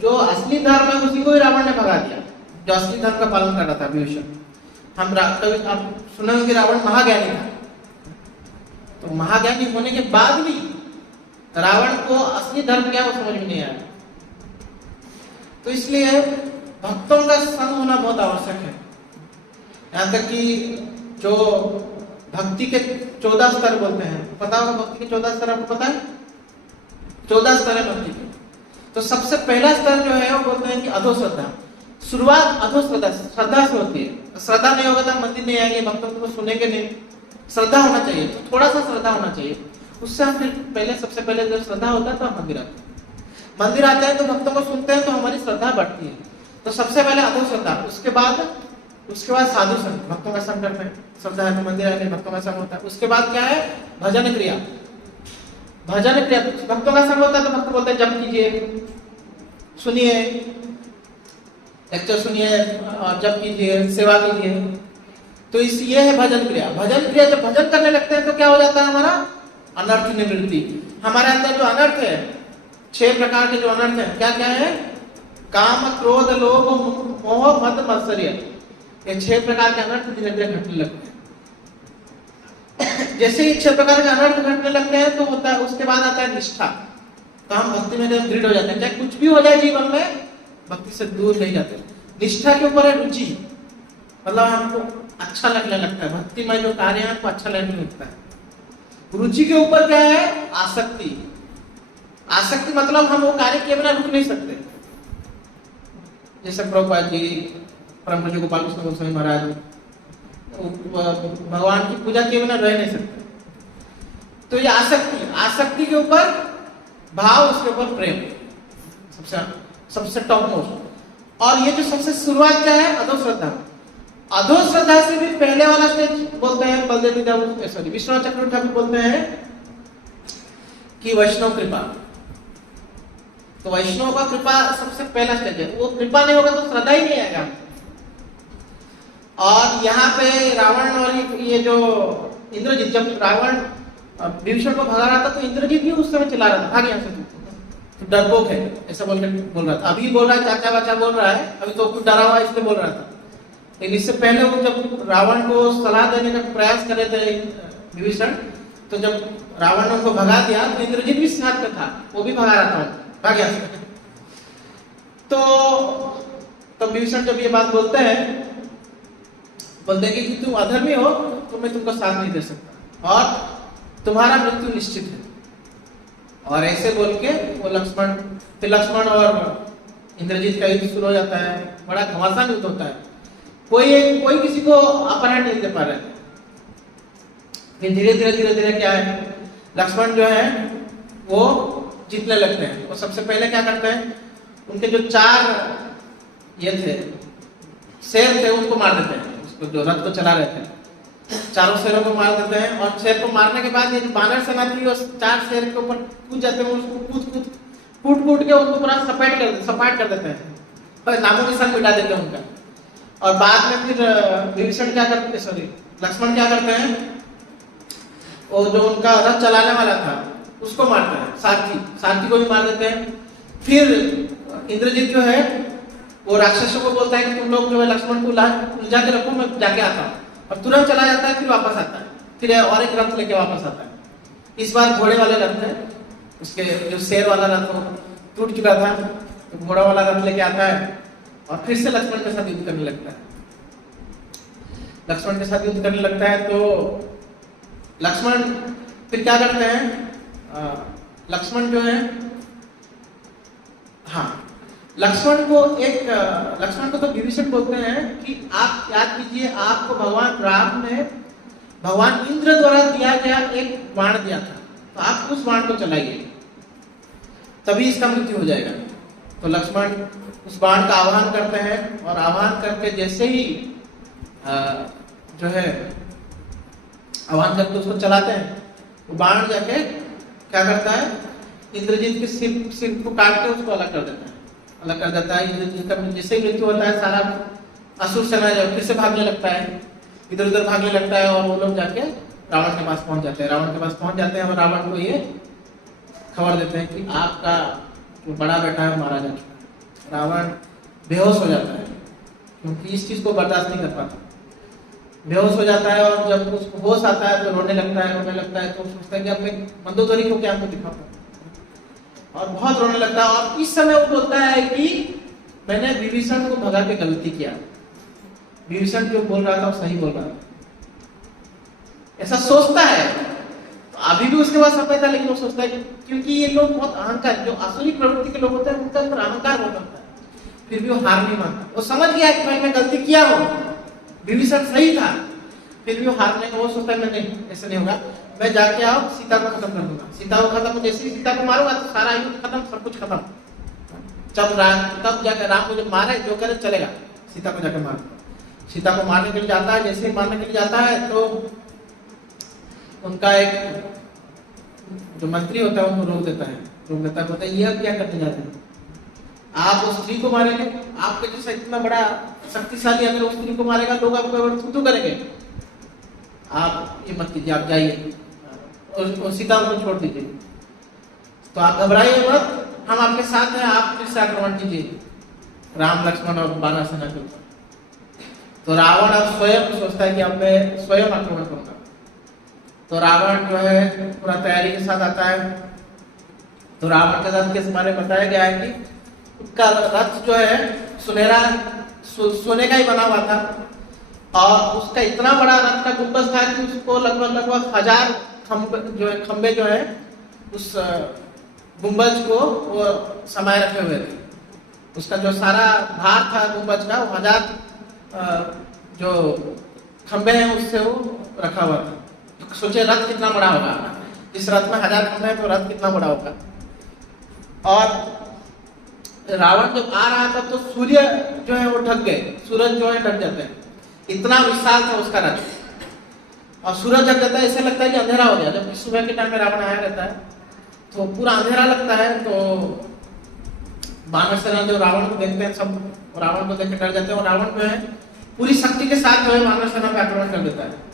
जो असली धर्म है उसी को ही रावण ने भगा दिया, जो असली धर्म का पालन कर रहा था विभीषण। हम कभी आप सुने होंगे रावण महाज्ञानी था, तो महाज्ञानी होने के बाद भी रावण को असली धर्म क्या वो समझ में नहीं आया। तो इसलिए भक्तों का संग होना बहुत आवश्यक है। यहाँ तक कि जो भक्ति के 14 स्तर बोलते हैं, पता होगा भक्ति के 14 स्तर, आपको पता है 14 स्तर है भक्ति के। तो सबसे पहला स्तर जो है वो बोलते हैं कि अधोश्रद्धा। शुरुआत अधोश्रद्धा, श्रद्धा से होती है। श्रद्धा नहीं होगा तो मंदिर नहीं आएंगे, भक्तों को सुनेंगे नहीं। श्रद्धा होना चाहिए, तो थोड़ा सा श्रद्धा होना चाहिए, उससे हम फिर पहले, सबसे पहले जब श्रद्धा होता है तो हम मंदिर आते हैं। मंदिर आते हैं तो भक्तों को सुनते हैं तो हमारी श्रद्धा बढ़ती है। तो सबसे पहले अधोश्रद्धा, उसके बाद साधु संग, भक्तों का संग करते हैं। श्रद्धा है तो मंदिर आएंगे, भक्तों का संग होता है। उसके बाद क्या है, भजन क्रिया। भजन क्रिया, भक्तों का संग होता है तो भक्त बोलते हैं जप कीजिए, सुनिए, लेक्चर सुनिए और जप कीजिए, सेवा कीजिए। तो इस ये है भजन क्रिया। भजन क्रिया जब भजन करने लगते हैं तो क्या हो जाता है, हमारा अनर्थ निवृत्ति। हमारे अंदर जो अनर्थ है, 6 प्रकार के जो अनर्थ है, क्या क्या है, काम क्रोध लोभ मोह मद मत्सर्य, ये 6 प्रकार के अनर्थ धीरे धीरे घटने लगते हैं। जैसे ही 6 प्रकार के अनर्थ घटने लगते हैं तो होता है, उसके बाद आता है निष्ठा। तो हम भक्ति में दृढ़ हो जाते हैं, चाहे कुछ भी हो जाए जीवन में, भक्ति से दूर नहीं जाते। निष्ठा के ऊपर है रुचि, मतलब हमको अच्छा लगने लगता है, भक्ति में जो कार्य है हमको अच्छा लगने लगता है। रुचि के ऊपर क्या है, आसक्ति। आसक्ति मतलब हम वो कार्य किए बिना रुक नहीं सकते। जैसे प्रभुपाद जी, परम पूज्य गोपाल कृष्ण गोस्वामी महाराज भगवान की पूजा किए बिना रह नहीं सकते। तो ये आसक्ति, आसक्ति के ऊपर भाव, उसके ऊपर प्रेम, सबसे टॉप मोस्ट। और ये जो सबसे शुरुआत क्या है, अधोश्रद्धा। अधोश्रद्धा से भी पहले वाला स्टेज बोलते हैं बलदेव विद्या, सॉरी विश्वनाथ चक्रवर्ती ठाकुर बोलते हैं कि वैष्णव कृपा। तो वैष्णव का कृपा सबसे पहला स्टेज है। वो कृपा नहीं होगा तो श्रद्धा ही नहीं आएगा। और यहाँ पे रावण और ये जो इंद्रजीत, जब रावण विभीषण को भगा रहा था तो इंद्रजीत भी उस समय चिल्ला रहा था, भाग यहाँ से, तो डरपोक है ऐसा बोल रहा था। अभी बोल रहा है चाचा बाचा बोल रहा है, अभी तो कुछ डरा हुआ इसलिए बोल रहा था। लेकिन इससे पहले वो जब रावण को सलाह देने का प्रयास कर रहे थे विभीषण, तो जब रावण ने उनको भगा दिया तो इंद्रजीत भी साथ में था, वो भी भगा रहा था, भाग गया। तो विभीषण जब ये बात बोलते हैं कि तुम अधर्मी हो तो मैं तुमको साथ नहीं दे सकता और तुम्हारा मृत्यु निश्चित है। और ऐसे बोल के वो लक्ष्मण और इंद्रजीत का युद्ध शुरू हो जाता है। बड़ा घमासान युद्ध होता है, कोई किसी को अपर हैंड नहीं दे पा रहे थे। फिर धीरे धीरे क्या है, लक्ष्मण जो है वो जीतने लगते हैं। वो सबसे पहले क्या करते हैं, उनके जो 4 ये थे शेर थे उनको मार देते हैं, उसको जो रथ को चला रहे थे, चारों शेरों को मार देते हैं। और शेर को मारने के बाद ये जो बानर सेना थी वो 4 शेर के ऊपर कूद जाते हैं, उसको कूट के उनको पूरा सपाट कर देते हैं और नामों निशान मिटा देते हैं उनका। और बाद में फिर विभीषण क्या करते हैं, सॉरी लक्ष्मण क्या करते हैं, वो जो उनका रथ चलाने वाला था उसको मारते हैं, सारथी को भी मार देते हैं। फिर इंद्रजीत जो है वो राक्षसों को बोलता है कि तुम लोग जो है लक्ष्मण को उलझा के रखो, मैं जाके आता हूँ, और तुरंत चला जाता है, फिर वापस आता है, फिर और एक रथ लेके वापस आता है। इस बार घोड़े वाले रथ है, उसके जो शेर वाला रथ वो टूट चुका था, तो घोड़ा वाला रथ लेके आता है और फिर से लक्ष्मण के साथ युद्ध करने लगता है। लक्ष्मण के साथ युद्ध करने लगता है तो लक्ष्मण फिर क्या करते हैं, लक्ष्मण जो है, हाँ, लक्ष्मण को तो विभीषण बोलते हैं कि आप याद कीजिए, आपको भगवान राम ने भगवान इंद्र द्वारा दिया गया एक बाण दिया था, तो आप उस बाण को चलाइए, तभी इसका मृत्यु हो जाएगा। तो लक्ष्मण उस बाण का आह्वान करते हैं, और आह्वान करके जैसे ही जो है आह्वान करके उसको चलाते हैं, वो बाण जाके क्या करता है, इंद्रजीत के सिर को काट के उसको अलग कर देता है। इंद्रजीत का जैसे ही मृत्यु होता है, सारा असुर सेना जो फिर से भागने लगता है, इधर उधर भागने लगता है, और वो लोग जाके रावण के पास पहुंच जाते हैं। और रावण को ये खबर देते हैं कि आपका जो बड़ा बेटा है मारा जा चुका है। रावण बेहोश हो जाता है, क्योंकि इस चीज को बर्दाश्त नहीं कर पाता, बेहोश हो जाता है, और जब उसको होश आता है तो रोने लगता है, तो सोचता है कि अब मैं मंदोदरी को क्या आपको दिखाऊंगा, और बहुत रोने लगता है। और इस समय वो बोलता है कि मैंने विभीषण को भगा के गलती किया, विभीषण जो बोल रहा था वो सही बोल रहा था, ऐसा सोचता है। तो अभी भी उसके पास समय था, लेकिन वो सोचता है क्योंकि ये लोग बहुत अहंकार, जो आसुरी प्रवृत्ति के लोग होते हैं उनका अंदर अहंकार बहुत होता है, फिर भी वो हार नहीं मानता। वो समझ गया कि भाई मैं गलती किया हूँ, विभीषण सही था, फिर भी वो हारने का वो सोचता है मैं नहीं, ऐसा नहीं होगा, मैं जाके आओ सीता को खत्म कर दूंगा। सीता को खत्म, जैसे ही सीता को मारूंगा तो सारा युद्ध खत्म, सब कुछ खत्म। तब जाकर राम को जब मारे, जो करे चलेगा, सीता को जाकर मार। सीता को मारने के लिए जाता है, जैसे ही मारने के लिए जाता है तो उनका एक जो मंत्री होता है उनको रोक देता है, बोलता है ये अब क्या करने जाते हैं, आप उस स्त्री को मारेंगे, आपके जैसा इतना बड़ा शक्तिशाली अगर उस स्त्री को मारेगा लोग आपको थू करेंगे, आप ये मत कीजिए, आप जाइए और सीता को छोड़ दीजिए। तो आप घबराइए मत, हम आपके साथ हैं, आप फिर से आक्रमण कीजिए राम लक्ष्मण और वानर सेना के ऊपर। तो रावण अब स्वयं सोचता है कि अब मैं स्वयं आक्रमण करूंगा। तो रावण जो है पूरा तैयारी के साथ आता है। तो रावण के रथ के बारे में बताया गया है कि उसका रथ जो है सुनहरा सोने का ही बना हुआ था, और उसका इतना बड़ा रथ का गुंबद था कि उसको लगभग 1000 खंबे जो है उस गुंबज को वो समाये रखे हुए थे। उसका जो सारा भार था गुंबज का, वो 1000 जो खंबे हैं उससे वो रखा हुआ था। तो सोचे रथ कितना बड़ा होगा, इस रथ में 1000 खंबे हैं तो रथ कितना बड़ा होगा। और रावण जब आ रहा था तो सूर्य जो है वो ढक गए, सूरज जो है ढक जाते हैं, इतना विशाल था उसका रथ। और सूरज ढक जाता है, ऐसे लगता है कि अंधेरा हो गया। जब सुबह के टाइम में रावण आया रहता है तो पूरा अंधेरा लगता है। तो वानर सेना जो रावण को देखते हैं, सब रावण को देख के डर जाते हैं, और रावण जो है पूरी शक्ति के साथ जो है वानर सेना पे आक्रमण कर देता है।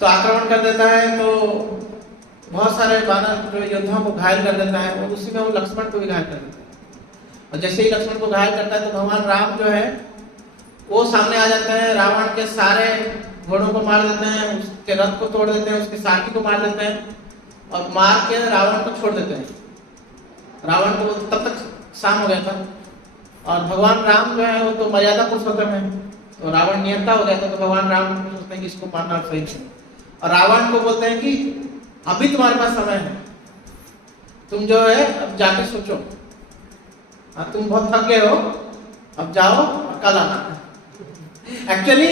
तो आक्रमण कर देता है तो बहुत सारे वानर जो योद्धाओं को घायल कर देता है, और उसी में वो लक्ष्मण को भी घायल कर देता है। और जैसे ही लक्ष्मण को घायल करता है तो भगवान राम जो है वो सामने आ जाते हैं, रावण के सारे घोड़ों को मार देते हैं, उसके रथ को तोड़ देते हैं, उसके सारथी को मार देते हैं, और मार के रावण को छोड़ देते हैं। रावण को तब तक शाम हो गया था, और भगवान राम जो है वो तो मर्यादा पुरुषोत्तम है, तो रावण नियंता हो गया था। तो भगवान राम सोचते हैं कि इसको मारना सही है, और रावण को बोलते हैं कि अभी तुम्हारे पास समय है, तुम जो है अब जाके सोचो, तुम बहुत थक गए हो, अब जाओ और कल आना। एक्चुअली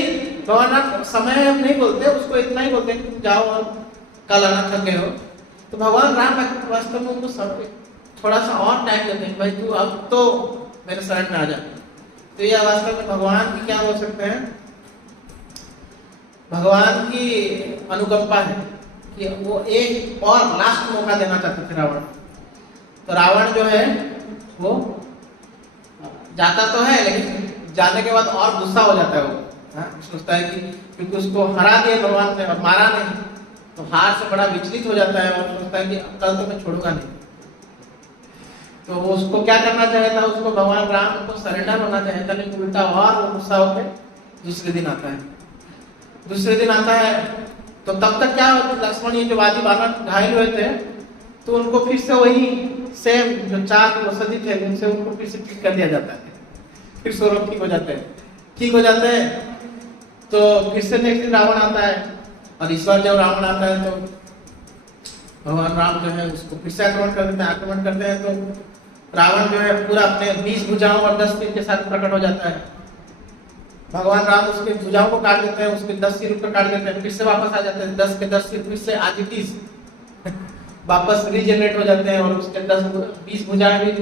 भगवान समय अब नहीं बोलते, उसको इतना ही बोलते हैं कि तुम जाओ और कल आना, थक गए हो। तो भगवान राम वास्तव में उनको सब थोड़ा सा और टाइम देते हैं, भाई तू अब तो मेरे शरण में आ जा। तो ये वास्तव में भगवान की क्या बोल सकते हैं, भगवान की अनुकंपा है कि वो एक और लास्ट मौका देना चाहते थे रावण। तो रावण जो है वो जाता तो है, लेकिन जाने के बाद और गुस्सा हो जाता है। वो सोचता है कि क्योंकि उसको हरा दिया भगवान ने और मारा नहीं, तो हार से बड़ा विचलित हो जाता है और सोचता है कि कल तो मैं छोड़ूंगा नहीं। तो वो उसको क्या करना चाहता है, उसको भगवान राम को सरेंडर होना चाहता है, लेकिन उल्टा और वो गुस्सा होकर दूसरे दिन आता है। दूसरे दिन आता है तो तब तक क्या लक्ष्मण ये जो वादी बानर घायल हुए थे, तो उनको फिर से वही सेम जो 4 औषधि थे उनसे उनको फिर से ठीक कर दिया जाता है, फिर स्वरूप ठीक हो जाते हैं, ठीक हो जाते हैं। तो फिर से नेक्स्ट दिन रावण आता है, और इस बार जब रावण आता है तो भगवान राम जो है उसको फिर से आक्रमण कर देते हैं। आक्रमण करते हैं तो रावण जो है पूरा अपने 20 भुजाओं और 10 तीर के साथ प्रकट हो जाता है। भगवान राम उसके भुजाओं को काट देते हैं, उसके 10 सिर ऊपर काट देते हैं, फिर से वापस आ जाते हैं, 10 के 10 सिर फिर से आज इट इज वापस रीजनरेट हो जाते हैं, और उसके 20 भुजाएं भी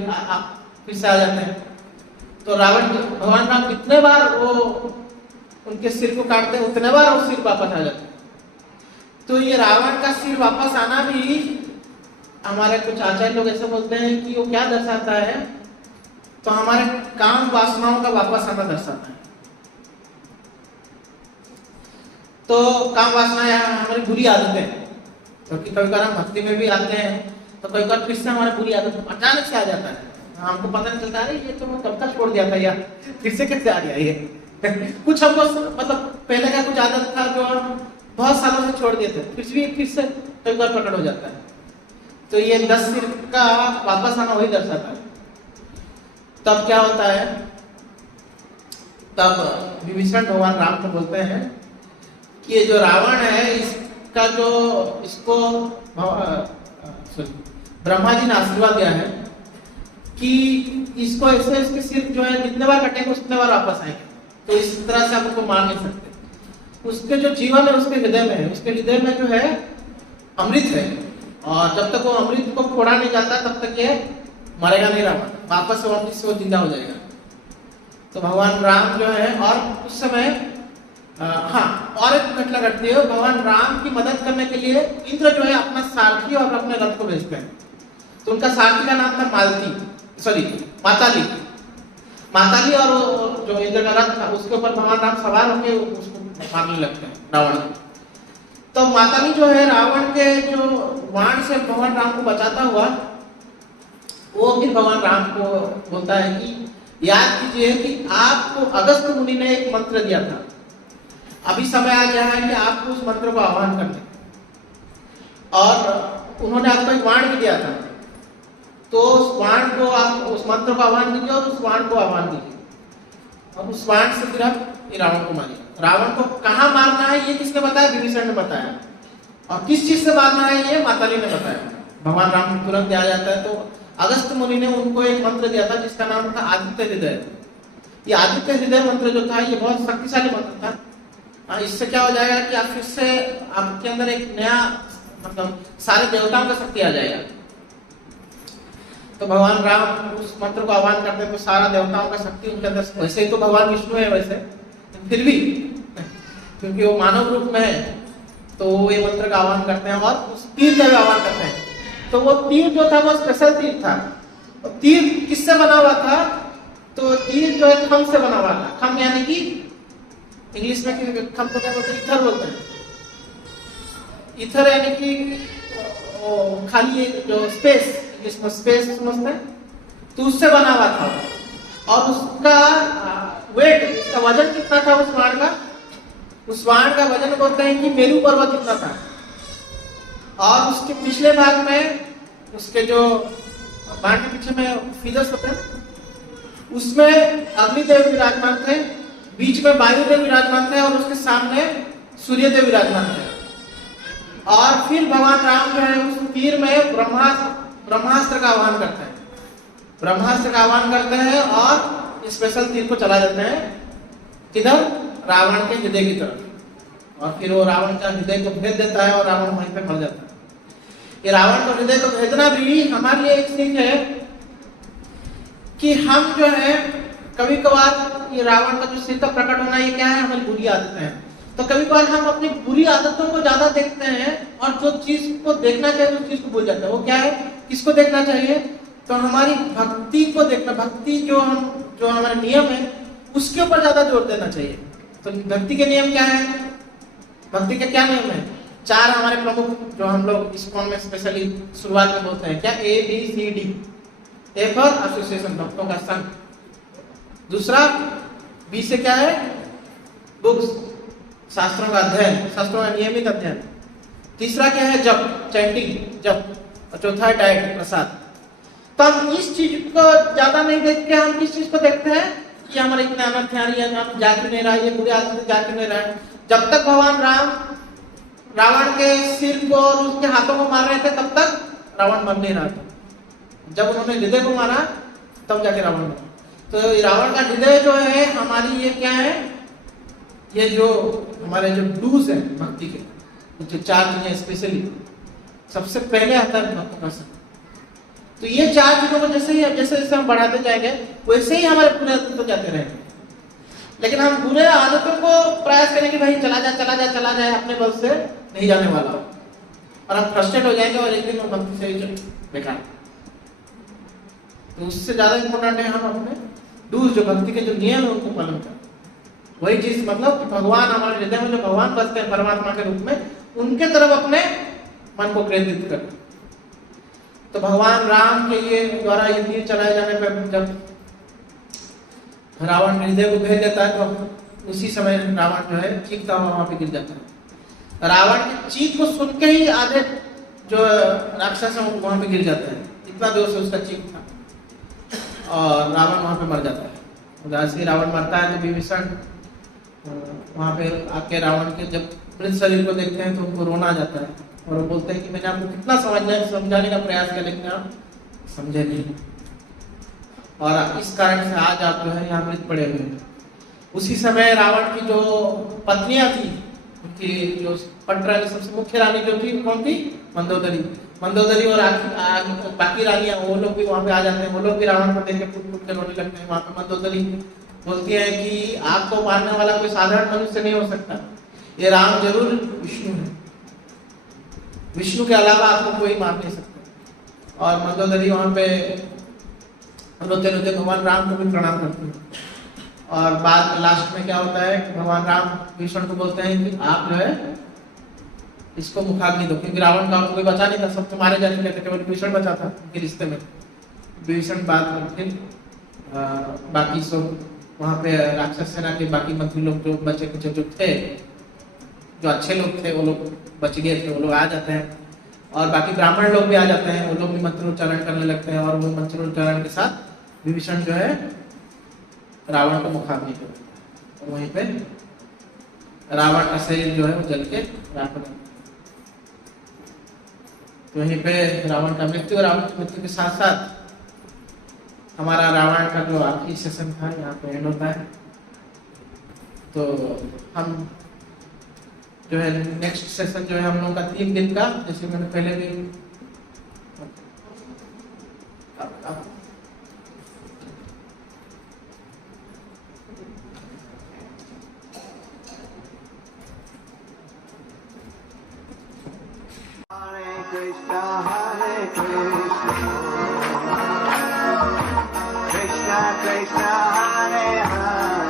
फिर से आ जाते हैं। तो रावण भगवान राम कितने बार वो उनके सिर को काटते हैं, उतने बार वो सिर वापस आ जाते हैं। तो ये रावण का सिर वापस आना भी हमारे कुछ आचार्य लोग ऐसे बोलते हैं कि वो क्या दर्शाता है, तो हमारे काम वासनाओं का वापस आना दर्शाता है। तो काम वासना या हमारी बुरी आदतें, क्योंकि कभी बार हम भक्ति में भी आते हैं तो कई बार फिर से हमारी बुरी आदत अचानक से आ जाता है, हमको पता नहीं चलता है ये तो मैं कब तक छोड़ दिया था, या फिर से कैसे आ गया ये कुछ हमको मतलब पहले का कुछ आदत था जो हम बहुत सालों से छोड़ दिए थे, फिर से कई बार प्रकट हो जाता है। तो ये 10 सिर का वापस आना वही दर्शाता है। तब क्या होता है, तब विभीषण भगवान राम को बोलते हैं कि ये जो रावण है इसका जो इसको ब्रह्मा जी ने आशीर्वाद दिया है कि इसको ऐसे इसके सिर जो है जितने बार कटेंगे उतने बार वापस आएंगे, तो इस तरह से आप उसको मार नहीं सकते। उसके जो जीवन है उसके हृदय में है, उसके हृदय में जो है अमृत है, और जब तक वो अमृत को फोड़ा नहीं जाता तब तक ये मरेगा नहीं रावण, वापस वो अमृत से वो जिंदा हो जाएगा। तो भगवान राम जो है, और उस समय हाँ और एक घटना घटती है, भगवान राम की मदद करने के लिए इंद्र जो है अपना सारथी और अपने रथ को भेजते हैं। तो उनका सारथी का नाम था माताली। माताली और जो इंद्र का रथ था उसके ऊपर भगवान राम सवार होकर उसको मारने लगते हैं रावण को। तो माताली जो है रावण के जो बाण से भगवान राम को बचाता हुआ, वो फिर भगवान राम को बोलता है कि याद कीजिए कि आपको अगस्त मुनि ने एक मंत्र दिया था, अभी समय आ गया है कि आपको उस मंत्र को आह्वान करने, और उन्होंने आपको एक बाण भी दिया था, तो उस बाण को आप उस मंत्र को आह्वान कीजिए और उस बाण को आह्वान कीजिए, और उस बाण से फिर आप रावण को मारिए। रावण को कहाँ मारना है ये किसने बताया? विभीषण ने बताया। और किस चीज से मारना है ये माताली ने बताया। भगवान राम को तुरंत आ जाता है। तो अगस्त मुनि ने उनको एक मंत्र दिया था जिसका नाम था आदित्य हृदय। ये आदित्य हृदय मंत्र जो था ये बहुत शक्तिशाली मंत्र था। इससे क्या हो जाएगा कि आप फिर से आपके अंदर एक नया मतलब सारे देवताओं का शक्ति आ जाएगा। तो भगवान राम उस मंत्र को आह्वान करते हैं तो सारा देवताओं का शक्ति उनके अंदर, वैसे ही तो भगवान विष्णु है वैसे, फिर भी क्योंकि वो मानव रूप में है तो वो ये मंत्र का आह्वान करते हैं और उस तीर का भी आह्वान करते हैं। तो वो तीर जो था वो स्पेशल तीर था। तीर किससे बना हुआ था? तो तीर जो है खम से बना हुआ था। खम यानी कि इंग्लिश में खम को क्या बोलते हैं? इथर बोलते हैं। इथर यानी कि खाली जो स्पेस, जिसमें स्पेस समझते हैं, तो उससे बना हुआ था। और उसका वेट, उसका वजन कितना था उस बाण का? उस बाण का वजन बोलते हैं कि मेरू पर्वत इतना था। और उसके पिछले भाग में उसके जो बाण के पीछे में फीदर्स होते हैं उसमें अग्निदेव विराजमान थे, बीच में वायुदेव विराजमान थे और उसके सामने सूर्यदेव विराजमान थे। और फिर भगवान राम जो है उस तीर में ब्रह्मास्त्र का आह्वान करते हैं। ब्रह्मास्त्र का आह्वान करते हैं और स्पेशल तीर को चला देते हैं किधर? रावण के हृदय की तरफ। और फिर वो रावण का हृदय को भेद देता है और रावण वहीं पे मर जाता है। ये रावण को हृदय को भेजना भी हमारे लिए एक सीख है कि हम जो है कभी कभार ये रावण का जो सिर का प्रकट होना ये क्या है? हमारी बुरी आदतें हैं। तो कभी कभार हम अपनी बुरी आदतों को ज्यादा देखते हैं और जो चीज को देखना चाहिए उस चीज को भूल जाते हैं। वो क्या है? किसको देखना चाहिए? तो हमारी भक्ति को देखना, भक्ति जो हमारे नियम है उसके ऊपर ज्यादा जोर देना चाहिए। तो भक्ति के नियम क्या है? भक्ति के क्या नियम है? 4 हमारे प्रमुख जो हम लोग इस्कॉन में स्पेशली शुरुआत में बोलते हैं क्या? ABCD। एक और एसोसिएशन, भक्तों का संघ। दूसरा बी से क्या है, बुक्स, शास्त्रों का अध्ययन, शास्त्रों का नियमित अध्ययन। तीसरा क्या है, जप, चैंटिंग, जप। और चौथा है डाइट, प्रसाद। तो हम इस चीज को ज्यादा नहीं देख के हम किस चीज को देखते हैं कि हमारे इतने अनर्थ है, हम जा क्यों नहीं रहा, ये बुरे आदमी जा क्यों नहीं रहा। जब तक भगवान राम रावण के सिर को और उसके हाथों को मार रहे थे तब तक रावण मर नहीं रहा था। जब उन्होंने हृदय को मारा तब जाके रावण मरा। तो रावण का हृदय जो है हमारी, ये क्या है, ये जो हमारे जो डूज है भक्ति के, जो 4 चीजें स्पेशली, सबसे पहले आता है भक्तों का संग। तो ये 4 चीजों को जैसे जैसे हम बढ़ाते जाएंगे वैसे ही हमारे बुरे आदत तो जाते रहेंगे। लेकिन हम बुरे आदतों को प्रयास करेंगे, भाई चला जाए, अपने बल से नहीं जाने वाला, और हम फ्रस्ट्रेट हो जाएंगे और एक दिन वो भक्ति से बेकार। तो उससे ज्यादा इंपॉर्टेंट है हम अपने डूज, जो भक्ति के जो नियम है उनको पालन करें। वही चीज मतलब भगवान हमारे हृदय में जो भगवान बसते हैं परमात्मा के रूप में, उनके तरफ अपने मन को केंद्रित करें। तो भगवान राम के ये द्वारा ये तीर चलाए जाने पर जब रावण हृदय को भेज देता है तो उसी समय रावण जो है चीखता हुआ वहां पे गिर जाता है। रावण की चीख को सुन के ही आधे जो राक्षस है वहां पे गिर जाते हैं, इतना जोर से उसका चीख था, और रावण वहां पे मर जाता है। जैसे ही रावण मरता है तो विभीषण वहां पे आके रावण के जब मृत शरीर को देखते हैं तो उनको रोना आ जाता है, और वो बोलते हैं कि मैंने आपको कितना समझाने का प्रयास किया लेकिन आप समझे नहीं, और इस कारण से आज आप जो है यहाँ मृत पड़े हुए हैं। उसी समय रावण की जो पत्नियां थी, उनकी जो पट रानी, सबसे मुख्य रानी जो थी कौन थी, मंदोदरी और बाकी रानियां, वो लोग भी वहां पे आ जाते हैं। वो लोग भी रावण को देख के फूट के रोने लगते हैं। वहां पे मंदोदरी बोलती है कि आपको मारने वाला कोई साधारण मनुष्य नहीं हो सकता, ये राम जरूर विष्णु है, विष्णु के अलावा आपको कोई मार नहीं सकता। और मंदोदरी वहां पे रोते रोते भगवान राम को भी प्रणाम करते हैं। और बाद में लास्ट में क्या होता है कि भगवान राम विष्णु को बोलते हैं कि आप जो है इसको मुखाग्नि दो, क्योंकि रावण का कोई बचा नहीं था, सब तुम्हारे जाने के थे, केवल भीषण बचा था उनके रिश्ते में। भीषण बाद में फिर बाकी सब वहां पे राक्षस सेना के बाकी मंत्री लोग जो बचे कुछ जो थे, जो अच्छे लोग थे वो लोग बच गए थे, वो लोग आ जाते हैं, और बाकी ब्राह्मण लोग भी आ जाते हैं। वो लोग भी मंत्रोच्चारण करने लगते हैं, और वो मंत्रोच्चारण के साथ विभीषण जो है रावण को मुखाग्नि कर देता है, और वहीं पे रावण का शरीर जो है वो जल के राख हो जाता है। तो वहीं पे रावण का मृत्यु, रावण की मृत्यु के साथ साथ हमारा रावण का जो आखिरी सेशन था यहाँ पे एंड होता है। तो हम जो है नेक्स्ट सेशन जो है हम लोगों का 3 दिन का, जैसे मैंने पहले भी Krishna Krishna Hare Hare